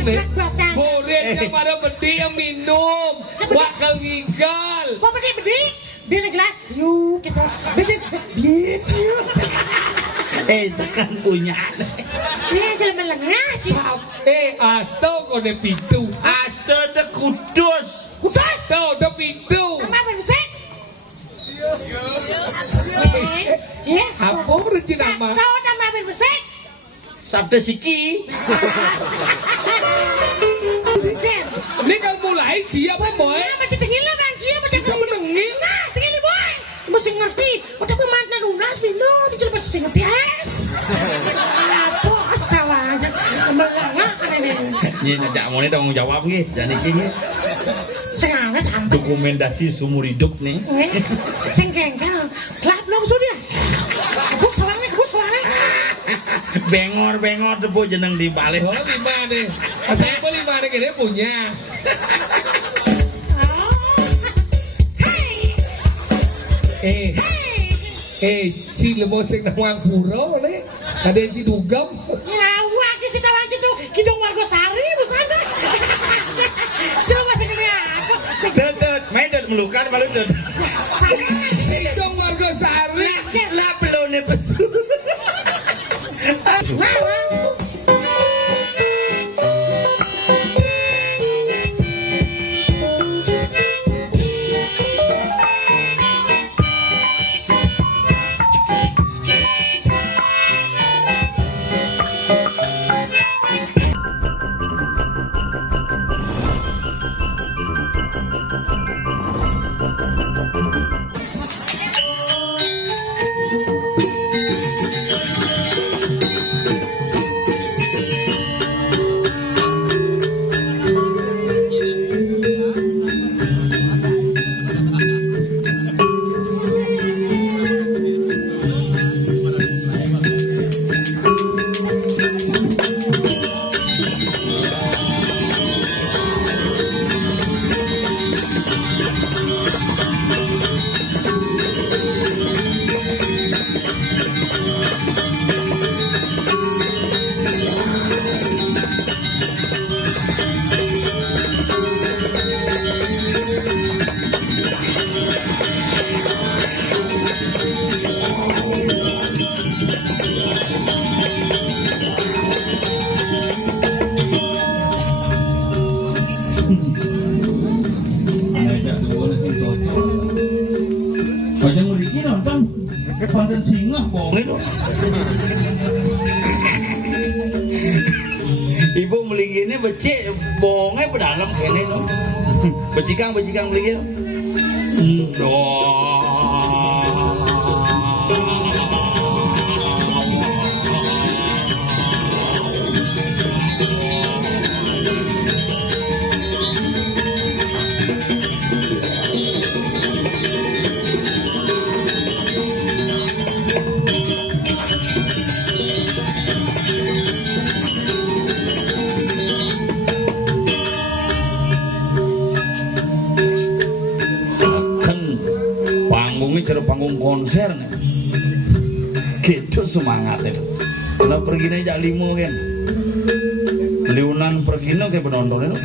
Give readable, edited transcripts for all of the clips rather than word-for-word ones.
Murid yang pada bedi yang minum, bakal ngigal. Kok bedi? Biar gelas yuk kita. Bedi yuk. Jangan punya. Jalan melengas. Asto kode pitu. Asto de kudus. Asto de pitu. Apa bersih? Apa berarti nama? Kau nama bersih? Sabda siki. Ini kalau mulai siapa boy? Macam tengil kan siapa Siapa tengil? Nah, tengil boy. Mesti ngerti. Udah aku mantan lunas minum dijual pasti ngerti es. Apa astawa aja. Melengah Ini ngajak mau nih tanggung jawab nih. Jadi kini sengaja sampai. dokumentasi seumur hidup nih. Sengkengkel. Kelap belum sudah. Kebus soalnya. Bengor debu jeneng di balik. Oh 5 nih. Saya mau 5 nih kira punya. Si lemo sing nang pura nih. Ada yang si dugem. Ya wah ki si tawang itu kidung warga sari busana. Kidung masih kene apa? Dut, main dut melukan malu dut. Kidung warga sari. Lah pelone pesu. Bajang mriki nonton konten singa bonge lho. Ibu melinggine becik bonge pedalem kene lho. Becikang melinggih. Jero panggung konser nih. Gitu semangat itu. Nah pergi nih jak 5 kan. Liunan pergi nih kayak penonton itu.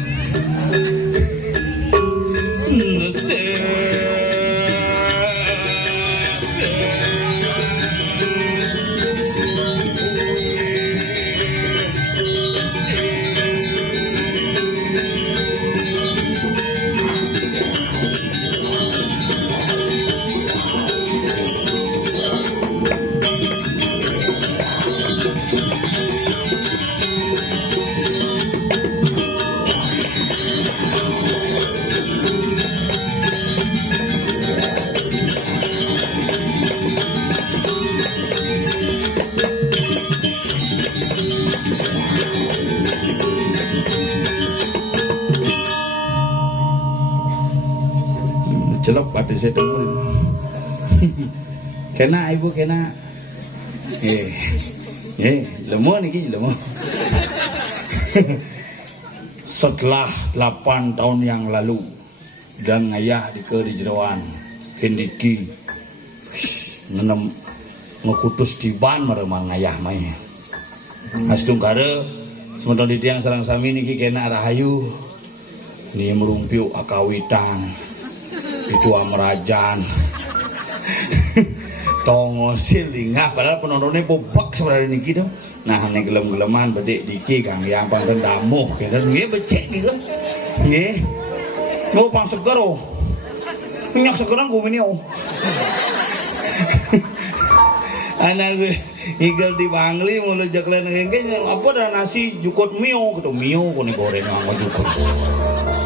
Celok pada saya dengerin. Kena ibu kena. Lemah nih lemah. Setelah 8 tahun yang lalu dan ayah di Jeroan kendiki ngekutus di ban meremang ayah mai. Mas tungkare sementara di tiang sareng sami niki kena rahayu ni merumpiu akawitan itu amerajan tongosil lingah padahal penontonnya bobak sebenarnya niki tuh. Nah ini gelem-geleman bedek diki kang yang panten damuh gitu nggih becek nih kan nggih mau pang seger oh minyak segeran gue ini oh anak gue igel di Bangli mulai jaklen kengkeng apa dah nasi jukut mio gitu mio kuni goreng sama jukut.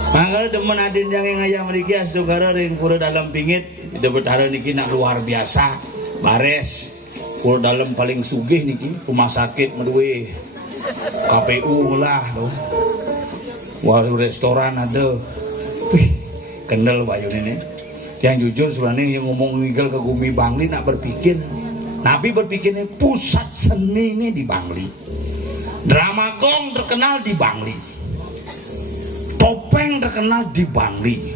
Nah kalau demen adin yang ayam meriki asukara ring pura dalam pingit itu bertaruh niki nak luar biasa bares pura dalam paling sugih niki rumah sakit medue KPU lah tuh warung restoran ada wih kendel bayu ini yang jujur sebenarnya yang ngomong ngigel ke Gumi Bangli nak berpikir Nabi berpikirnya pusat seni ini di Bangli, drama gong terkenal di Bangli, topeng terkenal di Bangli,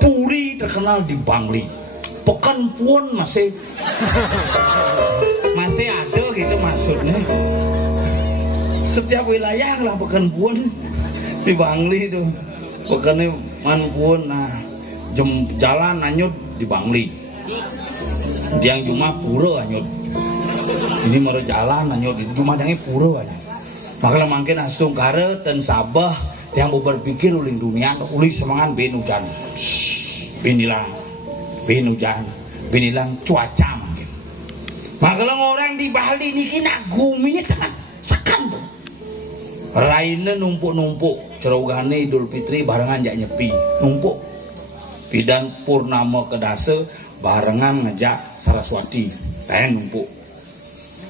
puri terkenal di Bangli, pekan puan masih ada gitu maksudnya. Setiap wilayah lah pekan puan di Bangli itu, pekannya man puan, nah jalan anyut di Bangli. Diang cuma pura anyut ini mau jalan anyut itu cuma diangnya pura aja makanya mungkin astung karet dan sabah yang mau berpikir uling dunia uling semangan bin hujan binilang cuaca mungkin makanya orang di Bali ini kena guminya dengan sekan tuh raina numpuk cerogane Idul Fitri barengan jak nyepi numpuk pidan purnama kedase barengan ngejak Saraswati numpuk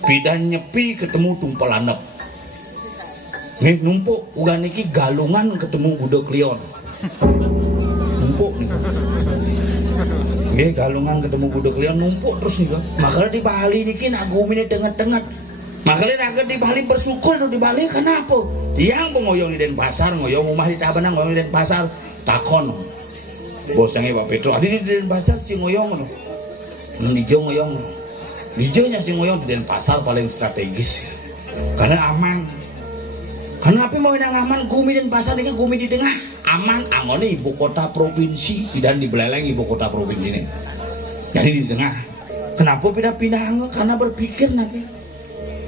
pidan nyepi ketemu tumpel anek nih numpuk uga niki galungan ketemu budak lion numpuk nih galungan ketemu budak lion numpuk terus nih makanya di Bali niki nagumine denget-denget makanya raga di Bali bersyukur di Bali kenapa yang pengoyong di Denpasar ngoyong rumah di Tabanan ngoyong di Denpasar takon bosnya Pak Petro ada di Denpasar si ngoyong Lijo ngoyong Lijonya si ngoyong di Denpasar paling strategis karena aman karena apa mau yang aman Gumi Denpasar ini Gumi di tengah aman angone ibu kota provinsi dan di Beleleng ibu kota provinsi ini jadi di tengah kenapa pindah-pindah karena berpikir nanti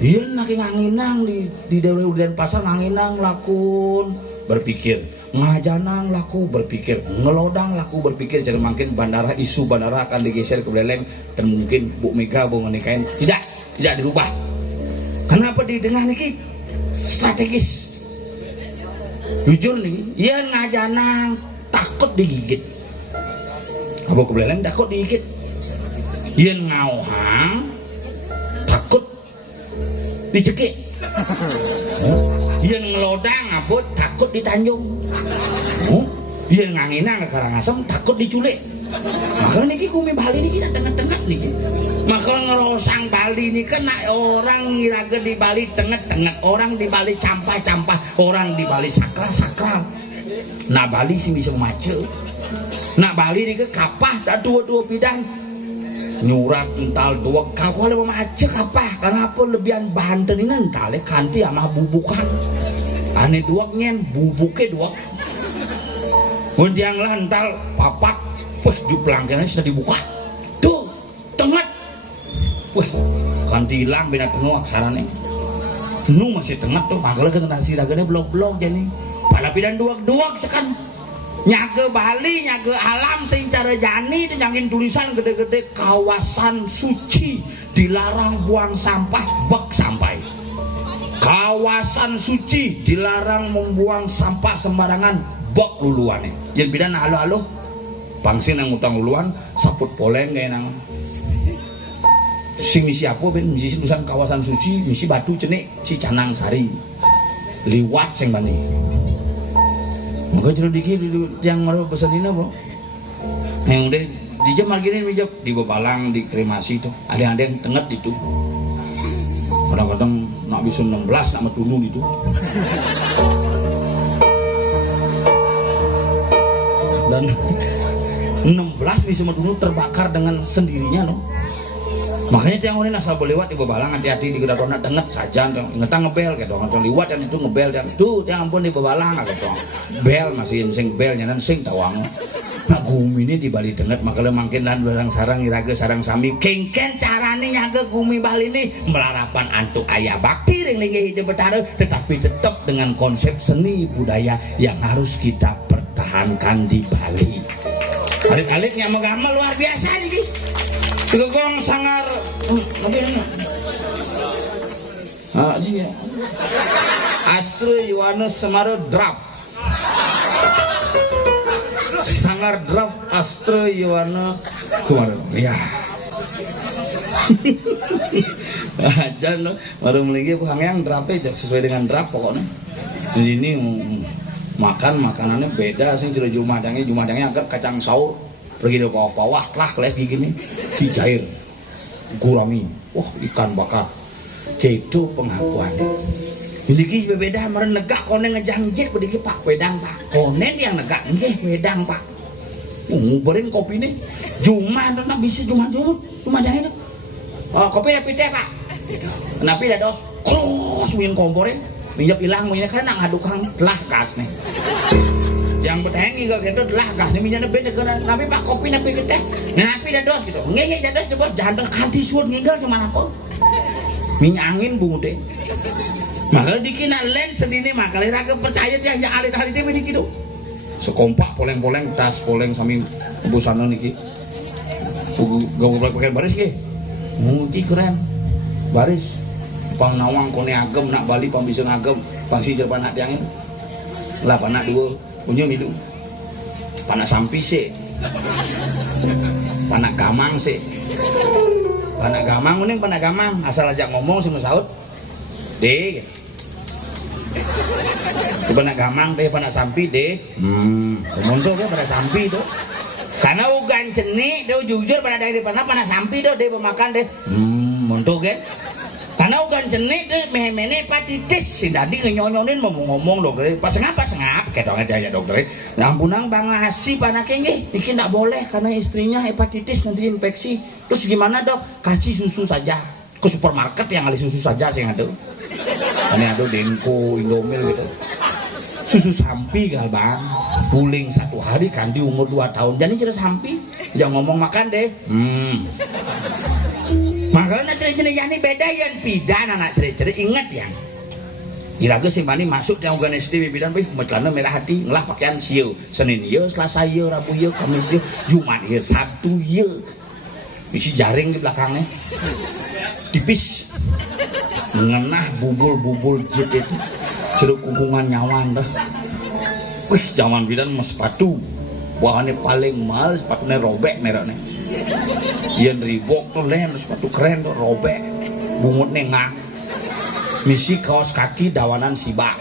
iya nanti nganginang di daerah Denpasar nganginang lakun berpikir ngajanang laku berpikir ngelodang laku berpikir jadi makin bandara isu bandara akan digeser ke Beleleng dan mungkin Bu Mega mau nikahin tidak dirubah kenapa di tengah niki strategis jujur nih iya ngajanang takut digigit apa ke Beleleng takut digigit iya ngauhang takut dicekik yang ngelodang abot takut di Tanjung yang nganginang ke Karangasem takut diculik makanya niki Gumi Bali niki tengah-tengah niki makanya ngerosang Bali ini kena orang ngiraga di Bali tengah-tengah orang di Bali campah-campah orang di Bali sakral nah Bali sih bisa macet nah Bali ini ke kapah dah dua-dua bidang nyurat ental dua kau kalau macet apa karena apa lebihan Banten ini ental kanti sama bubukan aneh dua nyen bubuke dua undiang lah ental papat wah jupelangkennya sudah dibuka tuh tengah wah kanti hilang bina tengah aksaranya nu masih tengah tuh makanya kita nasi dagangnya blok-blok jadi pada pidan dua sekan nyaga Bali, nyaga alam secara jani dan nyangin tulisan gede-gede kawasan suci dilarang buang sampah bak sampai kawasan suci dilarang membuang sampah sembarangan bak luluan yang bidan halo pangsin yang utang luluan saput poleng kayak nang si misi apa ben misi tulisan kawasan suci misi batu cenik si Canang Sari liwat sing bani maka cerita dikit yang maru pesan ini bro yang udah dijam gini mijap di Bebalang di kremasi itu ada yang tenget itu kadang-kadang nak bisa 16 nak metunu itu dan 16 bisa metunu terbakar dengan sendirinya loh Makanya tiang ini asal berliwat di bebalang hati-hati di kedatona tenget saja ngetang ngebel gitu ngetang liwat dan itu ngebel dan tuh tiang ampun di bebalang gitu bel masih sing bel nyanan sing tawang nah gumi ini di Bali tenget makanya makin dan barang sarang iraga sarang sami kengken carane nyaga gumi Bali ini melarapan antuk ayah bakti ring linggih hidup betara tetapi tetap dengan konsep seni budaya yang harus kita pertahankan di Bali. Alit-alit yang mengamal luar biasa nih. Gegong sangar Astro Yohanes Semaro draft sangar draft Astro Yohanes kemarin ya aja no baru melinggi yang draftnya sesuai dengan draft pokoknya ini makanannya beda sih sudah jumadangnya angkat kacang saur pergi ke bawah telah keles gini dijair gurami wah ikan bakar itu pengakuan ini berbeda meren negak konen ngejangjit berdiki pak wedang pak konen yang negak nggih wedang pak nguberin kopi ini cuma tuh bisa cuma jangan itu kopi tapi teh pak kenapa dah dos terus minum kompornya minyak hilang minyak karena ngaduk hang telah gas nih yang bertanya kalau gitu telah gas nih minyaknya beda karena tapi pak kopi napi keteh napi dah dos gitu nggak jados coba jangan kanti suut nginggal sama aku minyak angin bungut deh makanya dikina len sendiri makanya raga percaya dia hanya alit-alit dia begini gitu sekompak poleng-poleng tas poleng sami busana niki gak pakai baris ke muti keren baris pang nawang kone agem nak Bali pang bisa ngagem pang si jerpan hati angin lah panak dua punya milu panak sampi sih panak gamang sih panak gamang kuning panak gamang asal ajak ngomong sih masaud deh panak gamang deh panak sampi deh montok kan panak sampi tuh karena ugan jenik dia jujur pada dari panak sampi tuh dia pemakan deh montok kan karena ugan jenik deh mehemene hepatitis si tadi ngenyonyonin mau ngomong dokter pas ngap kayak dong aja dokter ampunang bangasi panaknya bikin tidak boleh karena istrinya hepatitis nanti infeksi terus gimana dok kasih susu saja ke supermarket yang ada susu saja sih ada ini ada Denko Indomil gitu susu sampi gal bang puling 1 hari kan di umur 2 tahun jadi cerita sampi jangan ngomong makan deh makanya ciri-ciri yang ini beda yang pidan anak ciri-ciri ingat yang iraga sing mani masuk yang ugan SD bidan bih metlana merah hati ngelah pakaian siu Senin ya Selasa ya Rabu ya Kamis ya Jumat ya Sabtu ya isi jaring di belakangnya tipis ngenah bubul jet itu jeruk kungkungan nyawan dah wih zaman bidan mas sepatu bahannya paling mahal sepatunya robek mereknya yang Reebok tuh len sepatu keren tuh robek bungutnya ngang misi kaos kaki dawanan sibak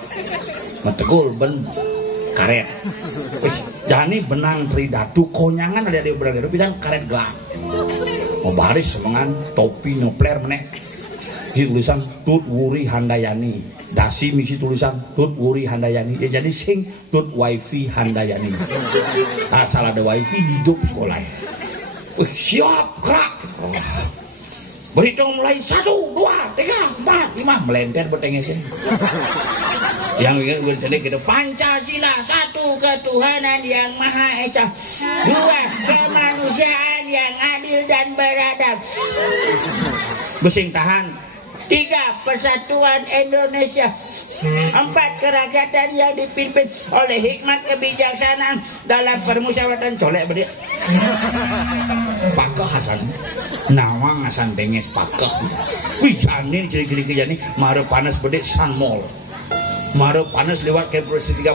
ngetegul ben karet jani benang tridatu konyangan ada di berada dan karet gelap mau baris semangan topi nyopler menek di tulisan Tut Wuri Handayani dasi misi tulisan Tut Wuri Handayani ya jadi sing Tut Wifi Handayani asal ada wifi hidup sekolah siap gerak berhitung mulai 1, 2, 3, 4, 5 melenter bertengesin yang ingin gue celik gitu Pancasila 1 ketuhanan yang maha esa 2 kemanusiaan yang adil dan beradab besing tahan 3 persatuan Indonesia 4 kerakyatan yang dipimpin oleh hikmat kebijaksanaan dalam permusyawaratan colek berdiri Pakah Hasan Nawang Hasan Denges Pakah wih jani ciri-ciri kejani mare panas bedek San Mall mare panas lewat ke 39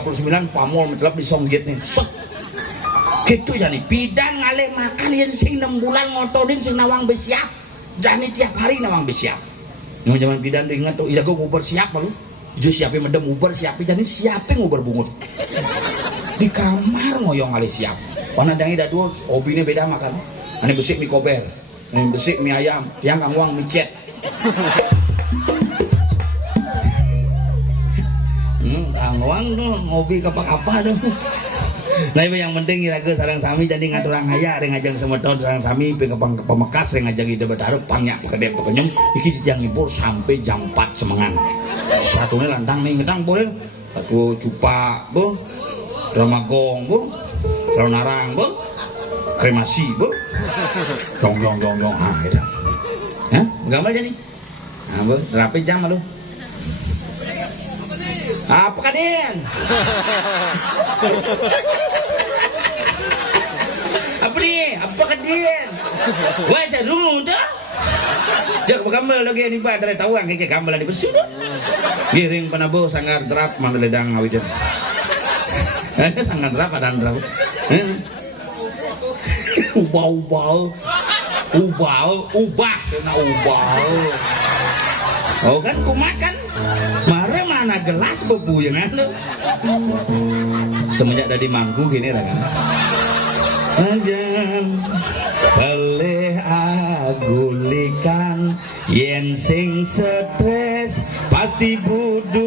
pamol mencelap di Songgit nih set gitu jani bidang ngalih makan yang sing 6 bulan ngotonin sing nawang besiap jani tiap hari nawang besiap yang zaman bidan ingat tuh iya gue nguber siap lu ju siapin medem nguber siapin jadi siapin nguber bungut di kamar ngoyong kali siap warna dangi dah dua hobi ini beda makan ini besik mie kober ini besik mie ayam yang kang uang micet kang uang tuh hobi kapak apa dong Nah yang penting iraga sareng sami jadi ngaturang haya reng ngajang semeton sareng sami pemekas reng ngajang ide betarep pangnya pekede pekenyung iki dijang ngibur sampai jam 4 semangan. Satune lantang nih ngedang boleh. Satu cupa bu, ramagong bu, narang bu, kremasi bu, dong. Ah itu. Hah? Gambar jadi. Nah bu, rapi jam lu. Apa kalian? Apa nih? Apa kalian? Wah seru dah. Jak gambar lagi ni ba dari tahu ang kaya gambar di bersih dah. Giring panabo sangar drap mana ledang ngawidan. Sangar drap ada drap. Ubah kena ubah. Oh kan kumakan. Mare mana gelas bebuyangan. Semenjak dari mangku gini lah kan. Ajang peleh agulikan yen sing stres pasti buduhan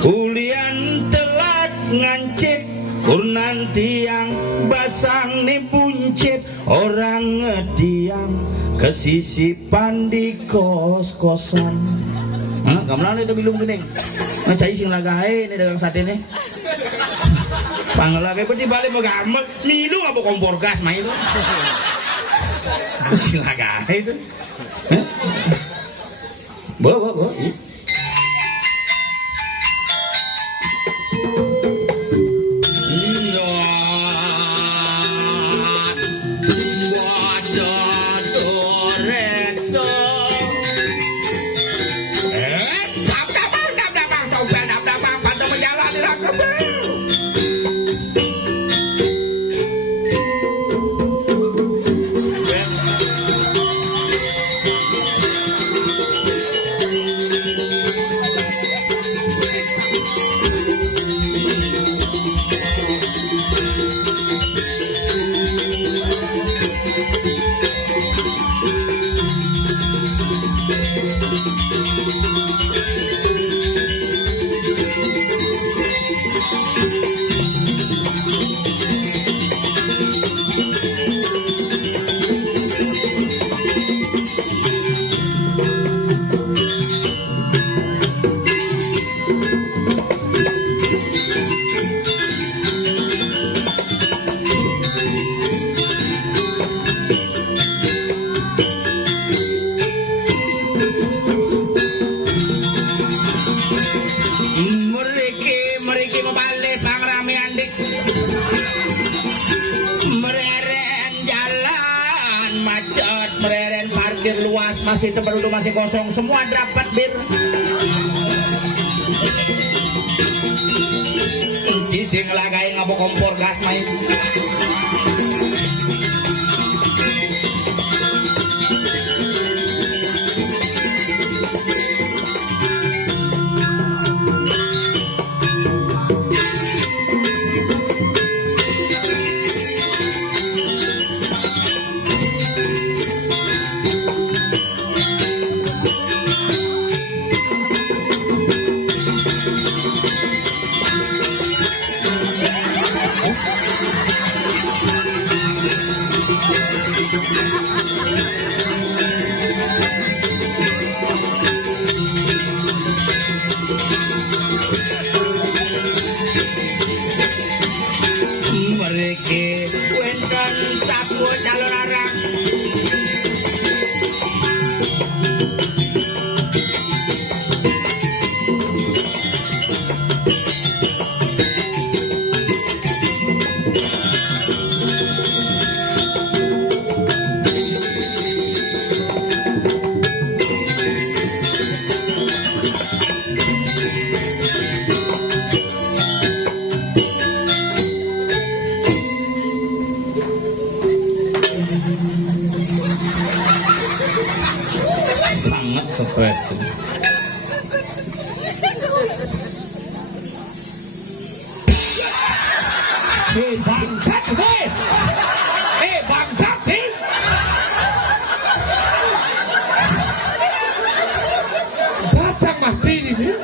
ulian telat ngancit kurnan tiang basang nih buncit orang ngediang kesisipan di kos-kosan. Hah, gamelan itu bilung gini. Ngecai sing lagahe ini dagang sate nih. Pangelage peti balik mau gamel, milu apa kompor gas mah itu. Sing lagahe itu. Hah? Bo. Masih tempat duduk masih kosong, semua dapat bir. Sing lagai ngabok kompor gas main. Bangsat sih. Basang mati ini.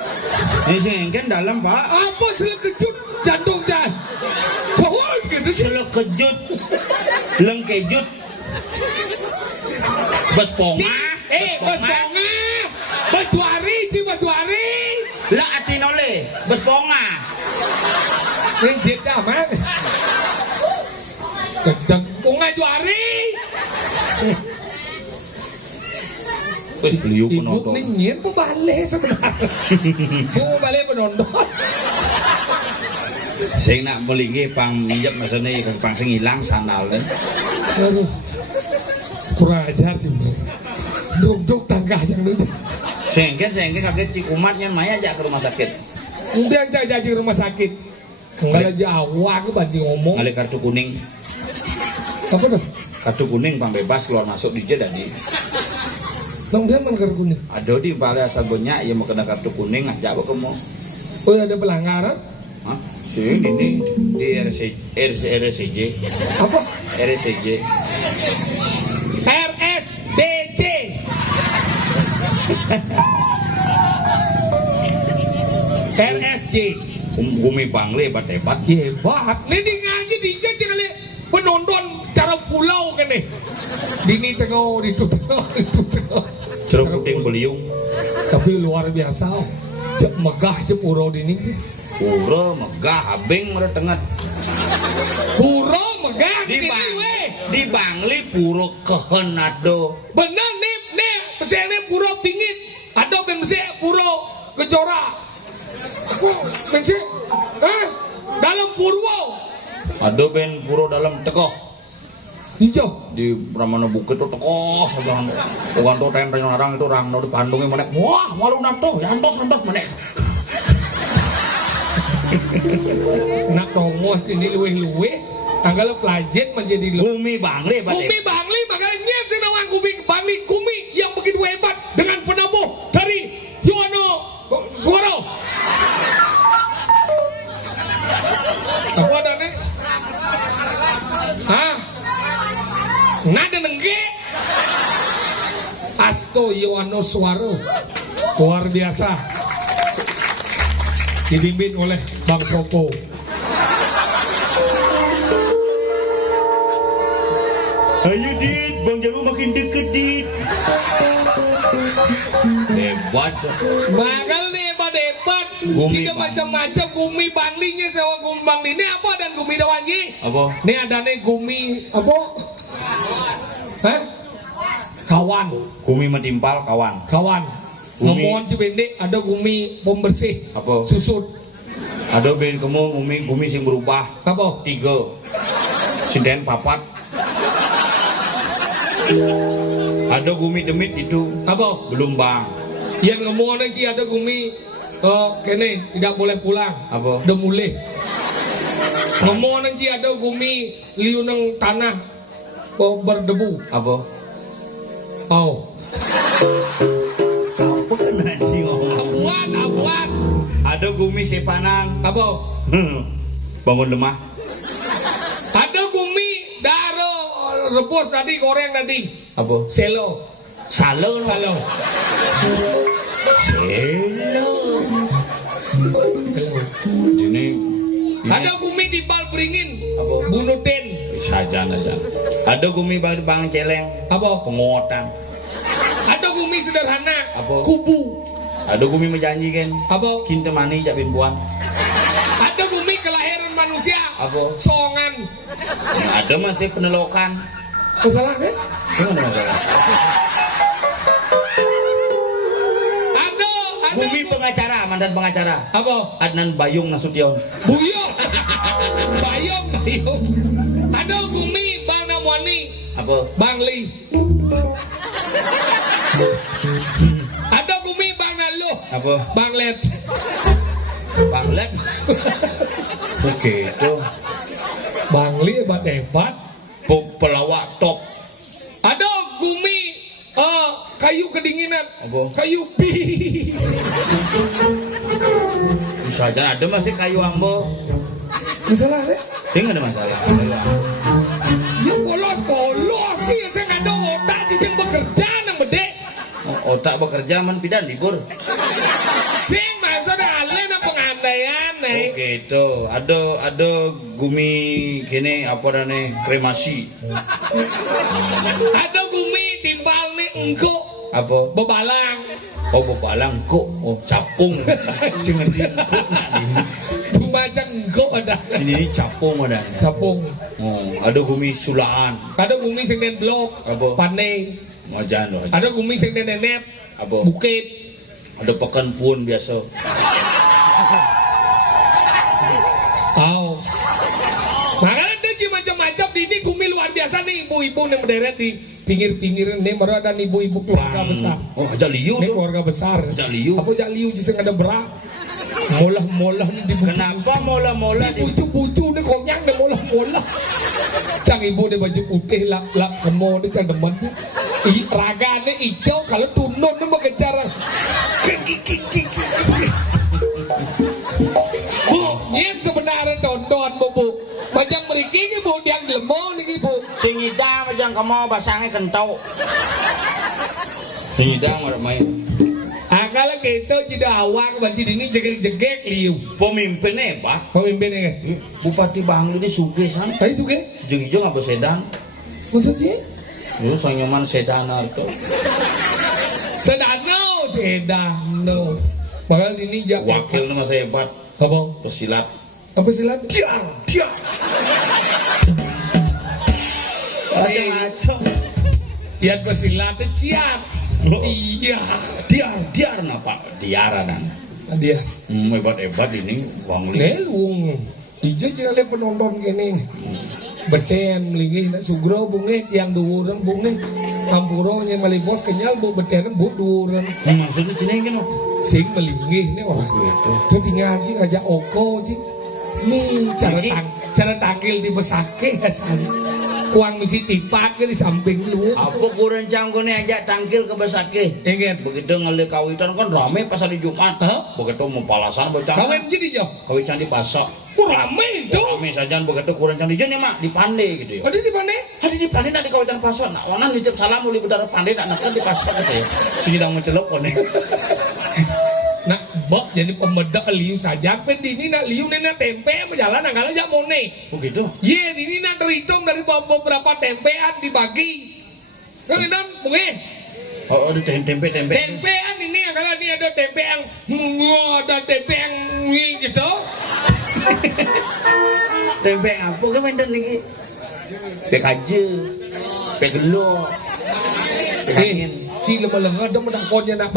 Ini sengken dalam pak. Apa selekejut jantung jan? Cowok gitu sih. Selekejut, lengkejut, besponga, Besponga, Baswari, Baswari. lah atinole, besponga. Rinjit sama. Gedeng bunga juari. Wes beliau Ibu penonton. ningin po balik sebenarnya. Bu balik penonton. Sing nak melingi pang minjak masane pang sing ilang sandal kan. Aduh. Kurang ajar sih. Duduk tangga yang duduk. Sengken kaget cikumatnya Maya ajak ke rumah sakit. Udah aja di rumah sakit. Enggak aja awak banting ngomong. Ngale kartu kuning. Apa tuh? Kartu kuning pang bebas keluar masuk di tadi. Nong dia mana kartu kuning? Ada di balai sabunnya ia mau kena kartu kuning ajak apa kamu? Oh ada pelanggaran? Hah? Sini nih di RSCJ. Apa? RSCJ. RSDC. RSJ. Gumi Bangli hebat-hebat. Hebat. Nih di ngaji di jajan kali penonton cara pulau kan nih. Dini tengok itu tengok. Ceruk puting beliung. Tapi luar biasa. Cek megah cek pura dini sih. Pura megah habeng mere tenget. Pura megah Di dini weh. Di Bangli pura kehenado. Bener nih pesene pura pingit. Ada ben mesti pura kejora. Aku mesti dalam purwo. Ada ben pura dalam tekoh. Hijau. Di Brahmana Bukit itu tekoh saja. Bukan tuh tenteng orang itu orang di Bandungnya menek. Wah, malu nato, yantos menek. Nak tongos ini luweh-luweh. Tanggal pelajet menjadi Gumi Bangli Gumi Bangli makanya senawang Gumi Bangli Gumi yang begitu hebat dengan penabuh dari Yono Suara. Apa ada nih? Hah? Nada nengge? Asto Yono Suara. Luar biasa. Dibimbing oleh Bang Soko. Ayo Dit, Bang Jalu makin deket Dit. Hebat. Bakal nih hebat. Gumi Kita macam-macam Gumi Banglinya sama Gumi Bangli. Ini apa dan Gumi Dawangi? Apa? Ini ada nih Gumi apa? Hah? Kawan. Gumi metimpal kawan. Gumi. Ngomong Cibendek ada Gumi pembersih. Apa? Susut. Ada ben kamu gumi sing berubah. Apa? 3. Sinden papat. Ada Gumi demit itu. Apa? Belum Bang. Yang ngomong lagi ada Gumi kene tidak boleh pulang. Apa? Udah mulai. Ngomong lagi ada Gumi liuneng tanah berdebu. Apa? Oh. Apa kan anjing ngomong? Abuan. Ada Gumi sepanan. Apa? Bangun lemah. Ada Gumi daro rebus tadi goreng tadi. Apa? Selo. Salo. Selo. Ini. Ada Gumi di bal beringin. Apa? Bunuh den. Saja aja. Ada Gumi bang celeng. Apa? Pengotan. Ada Gumi sederhana. Apa? Kubu. Ada Gumi menjanjikan. Apa? Kinta mani japin buan. Ada Gumi kelahiran manusia. Apa? Songan. Ada masih penelokan. Masalah kan? Gimana masalah? Ada Gumi pengacara, mantan pengacara. apa? Adnan Bayung Nasution. Buyong. Bayong. Ada Gumi Bang Namwani. Apa? Bangli. Ada Gumi Bang Nalu. Apa? Banglet. Banglet. Begitu. Bangli hebat. Pelawak top. Ada Gumi kayu kedinginan. Apa? Kayu pi. Bisa aja ada masih kayu ambo. Masalah deh. Sih nggak ada masalah. Kayu ambo. Ya polos sih. Saya nggak ada otak sih yang bekerja nang bedek. Otak bekerja man pidan libur. Sing masa dah ale nih. Oh gitu. Ada gumi gini apa namanya kremasi. Ada gumi timbal nih engko Apa? bebalang. Oh bebalang kok. Oh capung. Sing ngerti kok nak ini. Macam engko ada. Ini capung ada. Capung. Oh, ada gumi sulaan. Ada gumi sing den blok. Apa? Pane. Majan loh. Ada gumi sing den net. Apa? Bukit. Ada pekan pun biasa. Oh. Makanya ada sih macam-macam di ini gumi luar biasa nih ibu-ibu nih berderet di pinggir-pinggir nih baru ada ibu-ibu keluarga besar. Oh, aja liu Ini tuh. keluarga besar. Ajak liu. Apa jak liu sing ada berak? Molah-molah nih dibucu. Kenapa mola-mola di Dibucu-bucu nih konyang nih molah-molah. Cang ibu nih baju putih lap kemo nih cang demen tuh. Raga nih hijau kalau tunun nih mau kejar. Bu, ini sebenarnya tonton bu. Macam mereka ini bu yang lemah nih bu. sing ida macam kamu basangnya kentok. Sing ida mau main. Kalau gitu tidak awak baju ini jegek-jegek liu. Pemimpinnya Pak. Pemimpinnya kan? Bupati Bangli ini suge san. Tadi suka? Jeung-jeung apa sedan? Maksudnya? Yo sanyoman sedan arto. Sedano. Bakal ini jak. Wakil nama saya hebat. Apa? Pesilat. Apa silat? Diar. Macam-macam. Lihat pesilat ciat. Oh. Iya. Diar napa? Diaranan. Dia. Hebat-hebat ini Bangli. Nelung. Ijo cina penonton gini. Beten melingih nak sugro bungeh yang duwuran bungeh. Kampuro yang malibos kenyal bu beten bu duwuran. Maksudnya cina ingin Sing melingih nih orang. gitu. Tuh tinggal sih ngajak oko sih. Nih cara tanggil di besake asalnya. Kuang misi tipat ke di samping lu. Apa kurang canggung nih ajak tangkil ke Besake? Ingat. Begitu ngelih kawitan kan rame pas hari Jumat. Hah? Begitu mau palasan bocah. Kawin jadi jo. Kawitan di pasok. Rame itu. Rame saja begitu kurang cang dijen nih mak di Pandai gitu ya. Ada di mana? Hari di Pandai nak di kawitan pasok. Nak wanan nicep salam muli bedara Pandai nak di pasok gitu ya. Sini dah mencelok nih. Nak bok jadi pemedak liu saja. Pendini nak liu nena tempe berjalan angkala jak mone. Begitu. Ye, ini nak terhitung dari beberapa tempean dibagi. Kenapa bunge? Oh, ada tempe. Tempean ini angkala ini ada tempe yang ada tempe yang gitu. Tempe apa ke menten nih? Pekaje, pegelo, pekangin. Si lemah-lemah ada mendakonnya nak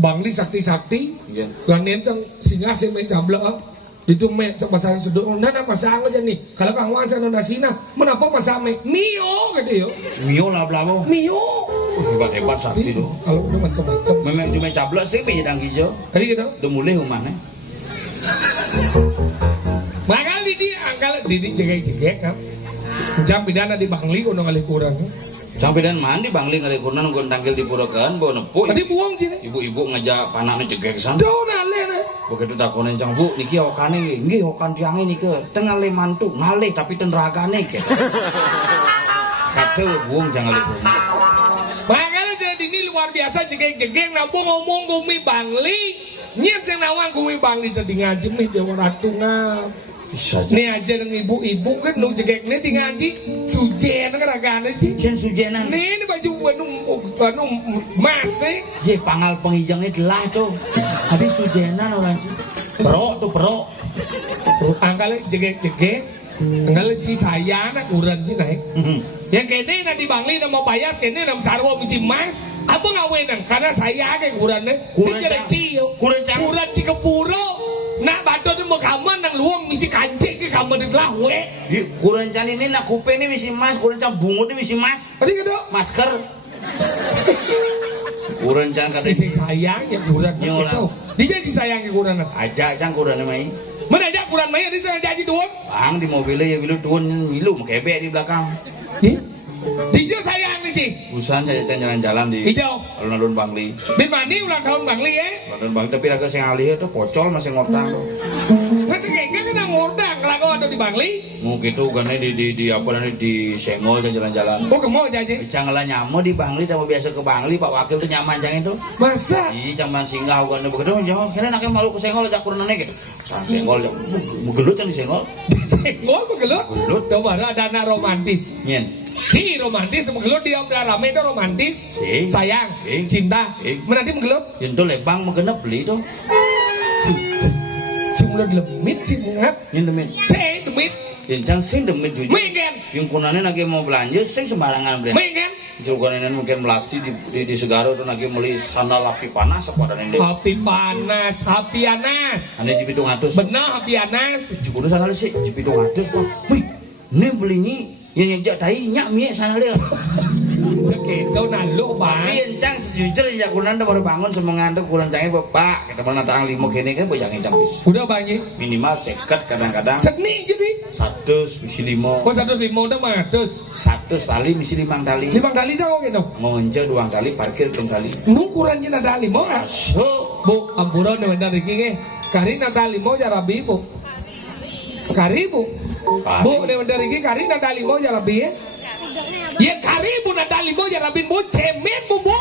Bangli sakti-sakti. Iya. Ganen cang singa sih main cabla. Itu main cang pasang sudut. Nana pasang aja nih. Kalau kang wang sana nasina, menapa pasang main? Mio gitu yo. Mio lah belamo. Mio. Hebat sakti tuh. Kalau udah macam-macam. Memang cuma cablok sih penyedang hijau. Tadi gitu. Udah mulai humane. Makanya dia angkal Didi jegek-jegek kan. Jam pidana di Bangli udah ngalih kurang. Sampai dan mandi Bangli ngalih kurang nunggu tangkil di Puragan bawa nepu. Tadi buang sih. Ibu-ibu ngajak panaknya jegek san. Jauh ngalih. Begitu takonin cang bu, niki hokane nggih hokan tiange niki tengah le mantu ngalih tapi ten ragane ke. Kate buang jangan le. Makanya jadi ini luar biasa jegek-jegek nabung ngomong gumi Bangli. Nyen sing nawang gumi Bangli tadi ngaji mih dewa ratu ngap. Bisa aja. Nih aja dengan ibu-ibu kan nu jegek nih di ngaji sujen kan ragane sih. Jen sujenan. Nih ini baju anu mas nih. Ye pangal penghijangnya telah tuh. Habis sujenan orang tuh. Bro. Angkal jegek-jegek. Angkal si sayang nak uran sih naik. Yang kene na di Bangli na mau bayas kene na sarwa misi mas. Apa ngawenan karena saya kayak urannya. Si jelek ciyo. Uran ci kepuro. Nak bato ni mau kaman nang luang misi kancing ke kaman di telah we. Kurang can ini nak kupe ini misi mas, kurang can bungut ini misi mas. Tadi gitu. Masker. Kurang can kata Si sayang ya uran Ya, gitu. Dia si sayang ke uran. ajak can kurang mai. Mana ajak uran mai ada saya jadi tuan. Bang di mobilnya ya bilu tuan milu kebek di belakang. Dia sayang nih sih. Busan saya jalan-jalan di Hijau. alun-alun Bangli. Di mana ulang tahun Bangli Alun Bangli tapi agak sing alih itu pocol masih ngortang. Masih kayak kan ngordang kalau atau di Bangli? Mau gitu kan di apa namanya di senggol dan jalan-jalan. Oh kemau aja. Janganlah nyamo di Bangli, sama biasa ke Bangli Pak Wakil tuh nyaman jangan itu. Masa? Iya cuman singgah kan begitu jangan kira naknya malu ke senggol jak kurunane gitu. Senggol begelut kan di senggol. Senggol begelut. Begelut. Coba ada anak romantis. Nyen. Si romantis begelut dia udah rame itu romantis. Si. Sayang, Si. cinta. Si. Menanti begelut. Yen tuh lebang mengenep beli tuh. Cuma demit sih ngap. Yen demit. Si demit. Yen cang sing demit jujur. Mingen. Yang kunane lagi mau belanja sing sembarangan beli. Mingen. Jurukan mungkin melasti di Segaro tuh lagi beli sandal api panas apa dan ini. Api panas, api anas. Ane di pitung atus. Benar api anas. Jukudu sandal sih di pitung atus Pak. Wih, ini belinya yang nyejak tai nyak mie sandal dia. Cekedo nalo Tapi bang. encang sejujur ya kunan baru bangun semangat tuh kurang canggih Pak. Kita mana tang limo kene kan bojang encang bis. Udah banyak. Minimal seket kadang-kadang. Cekni jadi. 100 misi limo. Kok 105 udah 100. 100 tali misi 5 tali. 5 kali dah kok gitu. Ngonje 2 kali parkir 2 kali. Ukuran jenis ada 5 kan? So, Bu, ampuran nih benar iki nggih. Kari ada 5 ya rabi bu. Kari bu. Bu, nih benar iki kari ada 5 ya rabi ya. Ya kari bu ada 5 ya rabi bu cemen bu bu.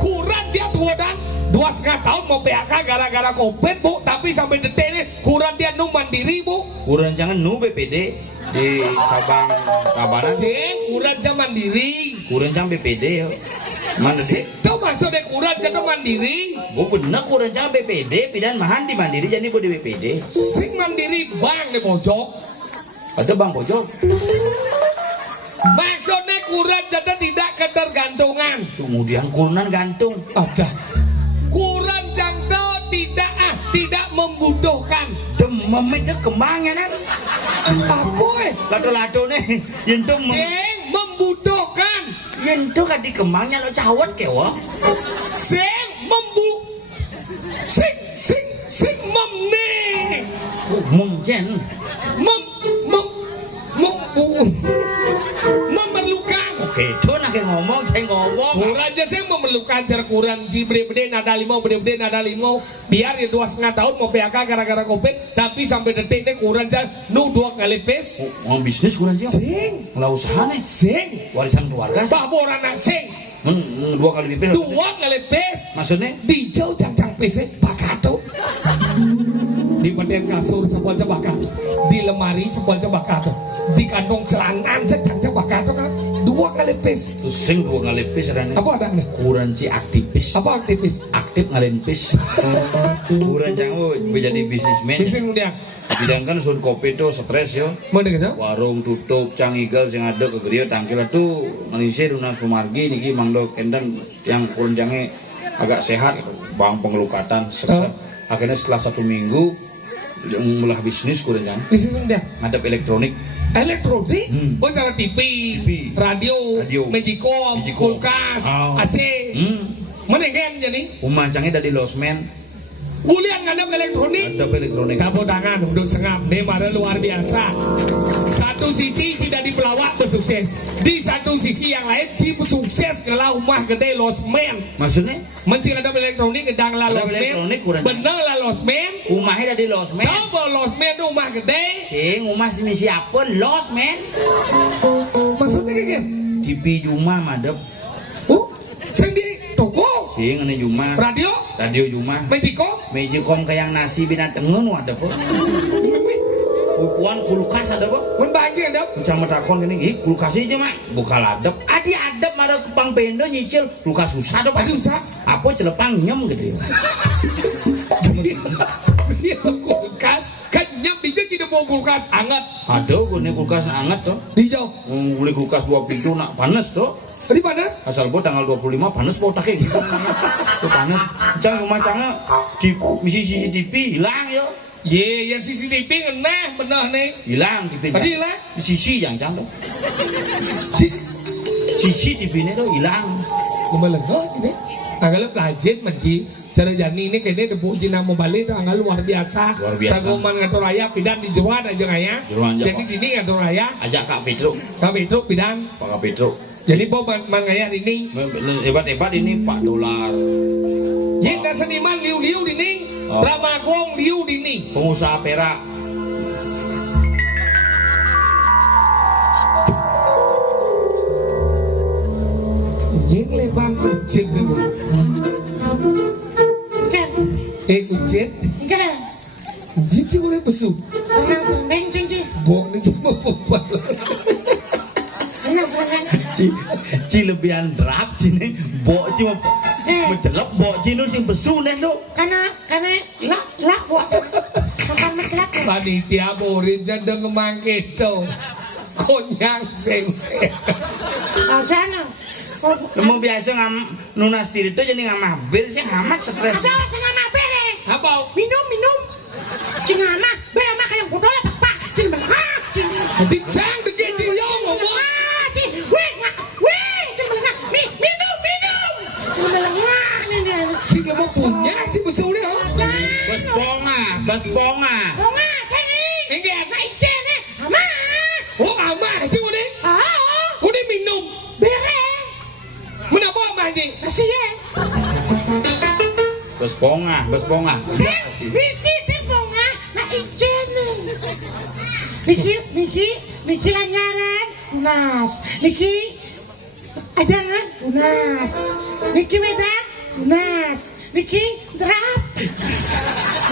Kurang dia 2,5 tahun mau PHK gara-gara Covid bu, tapi sampai detik ini kurang dia nu mandiri bu. kurang jangan nu BPD di cabang Tabanan. Sing kurang jam mandiri. Kurang jangan BPD ya. Mana di? Itu maksudnya kurang jam mandiri. Bu bener kurang jangan BPD, pidan mahan di mandiri jadi bu di BPD. Sing mandiri bang di pojok. Ada bang pojok. Maksudnya kurang jadi tidak ketergantungan. Kemudian kurunan gantung. Ada. Kurang jangka tidak membutuhkan. Demam itu kembangnya kan. Aku Lado-lado nih. Yentu sing membutuhkan. yentu kan di kembangnya lo cawat kewa. Sing sing memne. Mungkin memerlukan. oke itu nak ngomong saya ngomong. Kurang aja saya memerlukan cara kurang si bede nada 5 bede nada 5 biar ya 2,5 tahun mau PHK gara-gara Covid tapi sampai detik ini kurang aja nu 2 kali pes. Mau bisnis kurang sih. Sing Ngelah usaha nih. sing Warisan keluarga. babor anak sing 2 kali pipis. 2 kali pes Maksudnya? di jauh jang pes bakato di badan kasur sebuah bakato di lemari sebuah bakato di kantong celana jang bakato kan 2 kali pes. Sing 2 kali pis rane. Apa ada nih? Kurang si aktivis. Apa aktivis? Aktif ngalen pis. Kurang jangan menjadi bisnismen. Bising dia. Bidang kan sun kopi tuh stres yo. Mana gitu? Warung tutup, cangigel sing ada kegerian tangkil tuh ngelisir unas pemargi niki mangdo kendang yang kurang jange agak sehat gitu. Bang pengelukatan sekedar. Akhirnya setelah 1 minggu mulai bisnis kurang jangan. Bisnis dia. Ngadep elektronik. Elektronik? Oh cara TV, radio, Magicom, kulkas, Oh. AC. Mana kan jadi? Umah canggih dari losmen. Kuliah ngadap elektronik. Ngadep elektronik. Kamu tangan untuk sengap, nih marah luar biasa. Satu sisi tidak dipelawak bersukses, di satu sisi yang lain si sukses ngelah rumah gede losmen. Maksudnya? Mencik ada elektronik gedang lah Ada losmen. elektronik kurang. Bener lah losmen. Umahnya dari losmen. Tahu losmen rumah gede. Sing umah si misi apa losmen. Maksudnya kayak gini? TV Juma madep. Sendiri toko. Sing ane Juma. Radio. Radio Juma. Magicom. Magicom kayak nasi binatengun ada po. Puan kulkas ada po. Mun banjir ada. Cama takon gini, ih kulkas aja mak. Buka ladep. Adi adep marah kepang pendo nyicil kulkas susah do pak. Aduh usah. Apa celepang nyem gitu. Iya kulkas. Kan nyam bijak tidak mau kulkas anget. Ada gue kulkas anget tuh. Dijauh. Beli kulkas 2 pintu nak panas tuh. Tadi panas. Asal bo tanggal 25 panas bo taknya gitu. Tuh panas. Cang rumah cangnya di misi CCTV hilang yo. Ye, yang CCTV ngenah bener nih. Hilang TV. Tadi hilang. Sisi yang cang tuh. Sisi. CCTV-nya tuh hilang. Kembali ini. Anggap rajin menci. Cara jani ini kayaknya debu Cina mau balik itu anggap luar biasa. Luar biasa. Tagoman ngatur raya pidan di Jawa aja ngaya. Jeruan aja, Jadi Pak. ini ngatur raya. Ajak Kak Petro. Kami itu pidan. Pak Petro. Jadi bo man ngaya ini. Hebat-hebat ini Pak Dolar. Ye na seniman liu-liu ini. Oh. Ramagong liu ini. Pengusaha perak. Yang lebang ujet dulu. Kan, Ujet? kan. Ujet sih boleh pesu. Senang-senang cici. Bong ni cuma popal. Senang-senang. Ci lebihan drap ci nih bok ci mencelep bok ci nu sing besu nih lu Karena lah buat makan mecelap. Panitia borin jadeng ngemangke to. Konyang seng. Sana. mau biasa nunas diri itu jadi ngamabir sih amat stres Ada sing ngama bere. Apa? Minum. Sing ngama bere mah kayak botol pak. Sing melengah. Di jang deke ci yo ngomong. Minum. Melengah nih. Ci mau punya ci besu ni ho. bas bonga Bunga sini. Enggak. Naik cene. Ama. Oh ama ci ni. Ah. Udah minum. Bere. Menapa anjing? Kasih ya. bas bonga Sing bisi bunga naik cene. Niki lanyaran. Unas. Niki ajangan. Unas. Niki medan. Unas. Niki drap.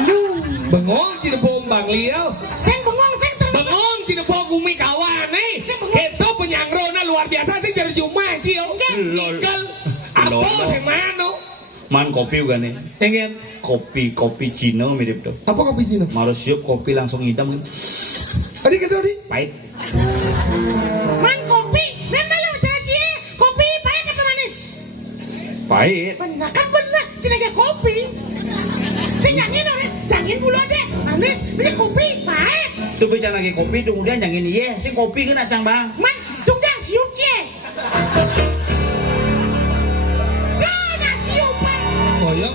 Nung. Bengong ci depo Bang Liao. Sing bengong sing terus. Bengong ci depo gumi kawan nih. Keto penyangrona luar biasa sih jadi cuma ci yo. Lol. Nikel. Lol. Apa sih mano? man kopi juga nih Pengen kopi Cina mirip tuh apa kopi Cina? marah siup kopi langsung hitam Tadi kedua di pahit Man kopi. Men malu cara cie. Kopi pahit apa manis? pahit Benar kan benar. Cina kopi. Sing jangan bulan deh. Manis. Bisa kopi pahit. tuh bicara lagi kopi tuh kemudian yang ini ya sih kopi kan acang bang Man tunggang siup cie. koyok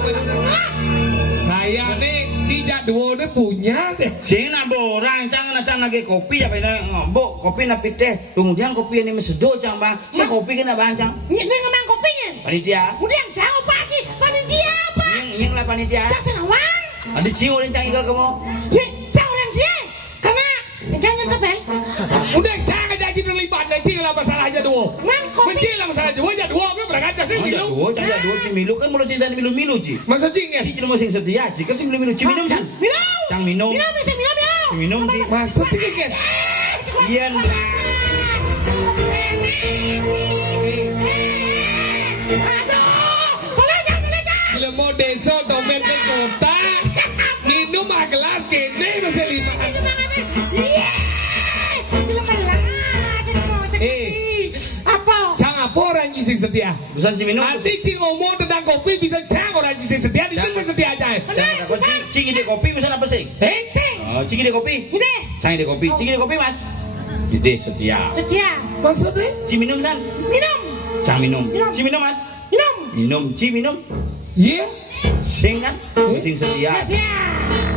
saya nih cijak dua deh punya deh sing nak borang cang lagi kopi ya pada ngobok kopi napi teh kemudian kopi ini mesedo cang bang si kopi kena bang cang Ini ngemang kopinya. panitia Kemudian jauh pagi. Panitia apa? yang lah panitia Cak senawang. ada cium orang cang ikal kamu Ya, jauh orang cie. Karena jangan tebel. udah jangan jadi terlibat deh cing lah masalahnya dua Man kopi. mencil lah masalah dua aja dua gue berkaca sih oh, gitu dua cang dua cimilu kan mulai cinta milu ci masa cing ya ci cuma sing setia ci kan sing milu ci minum cang Minum. cang minum Minum bisa minum. minum ci maksud cing kan iya bila mau desa domen ke kota minum a gelas kene masih lima Apa? cang apa orang sing setia bukan ci minum nanti cing ngomong tentang kopi bisa cang orang sing setia di sini setia aja cing ide kopi bisa apa sih cing oh cing ide kopi Ini cang ide kopi mas ide setia setia. maksudnya ci minum san Minum. cang minum Minum. ci minum mas Minum. minum ci minum iya sing kan sing setia Setia.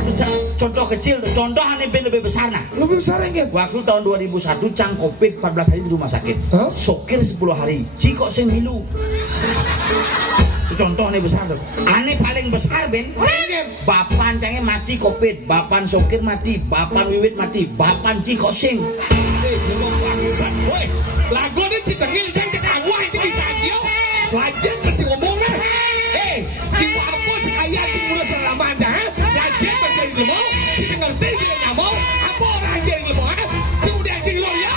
terus contoh kecil contoh aneh lebih besar nah lebih besar kan waktu tahun 2001 cang covid 14 hari di rumah sakit Hah? sokir 10 hari ci kok sing milu itu contoh aneh besar tuh aneh paling besar ben bapan cangnya mati covid bapan sokir mati bapan wiwit mati bapan ci kok sing bangsat woi lagu ini citengil cang cekang wah cing ditagio wajar cing ngomongnya di apa saya cing udah selama aja wajar cing ngomong cing ngerti cing ngomong apa orang cing ngomong cing udah cing lo yo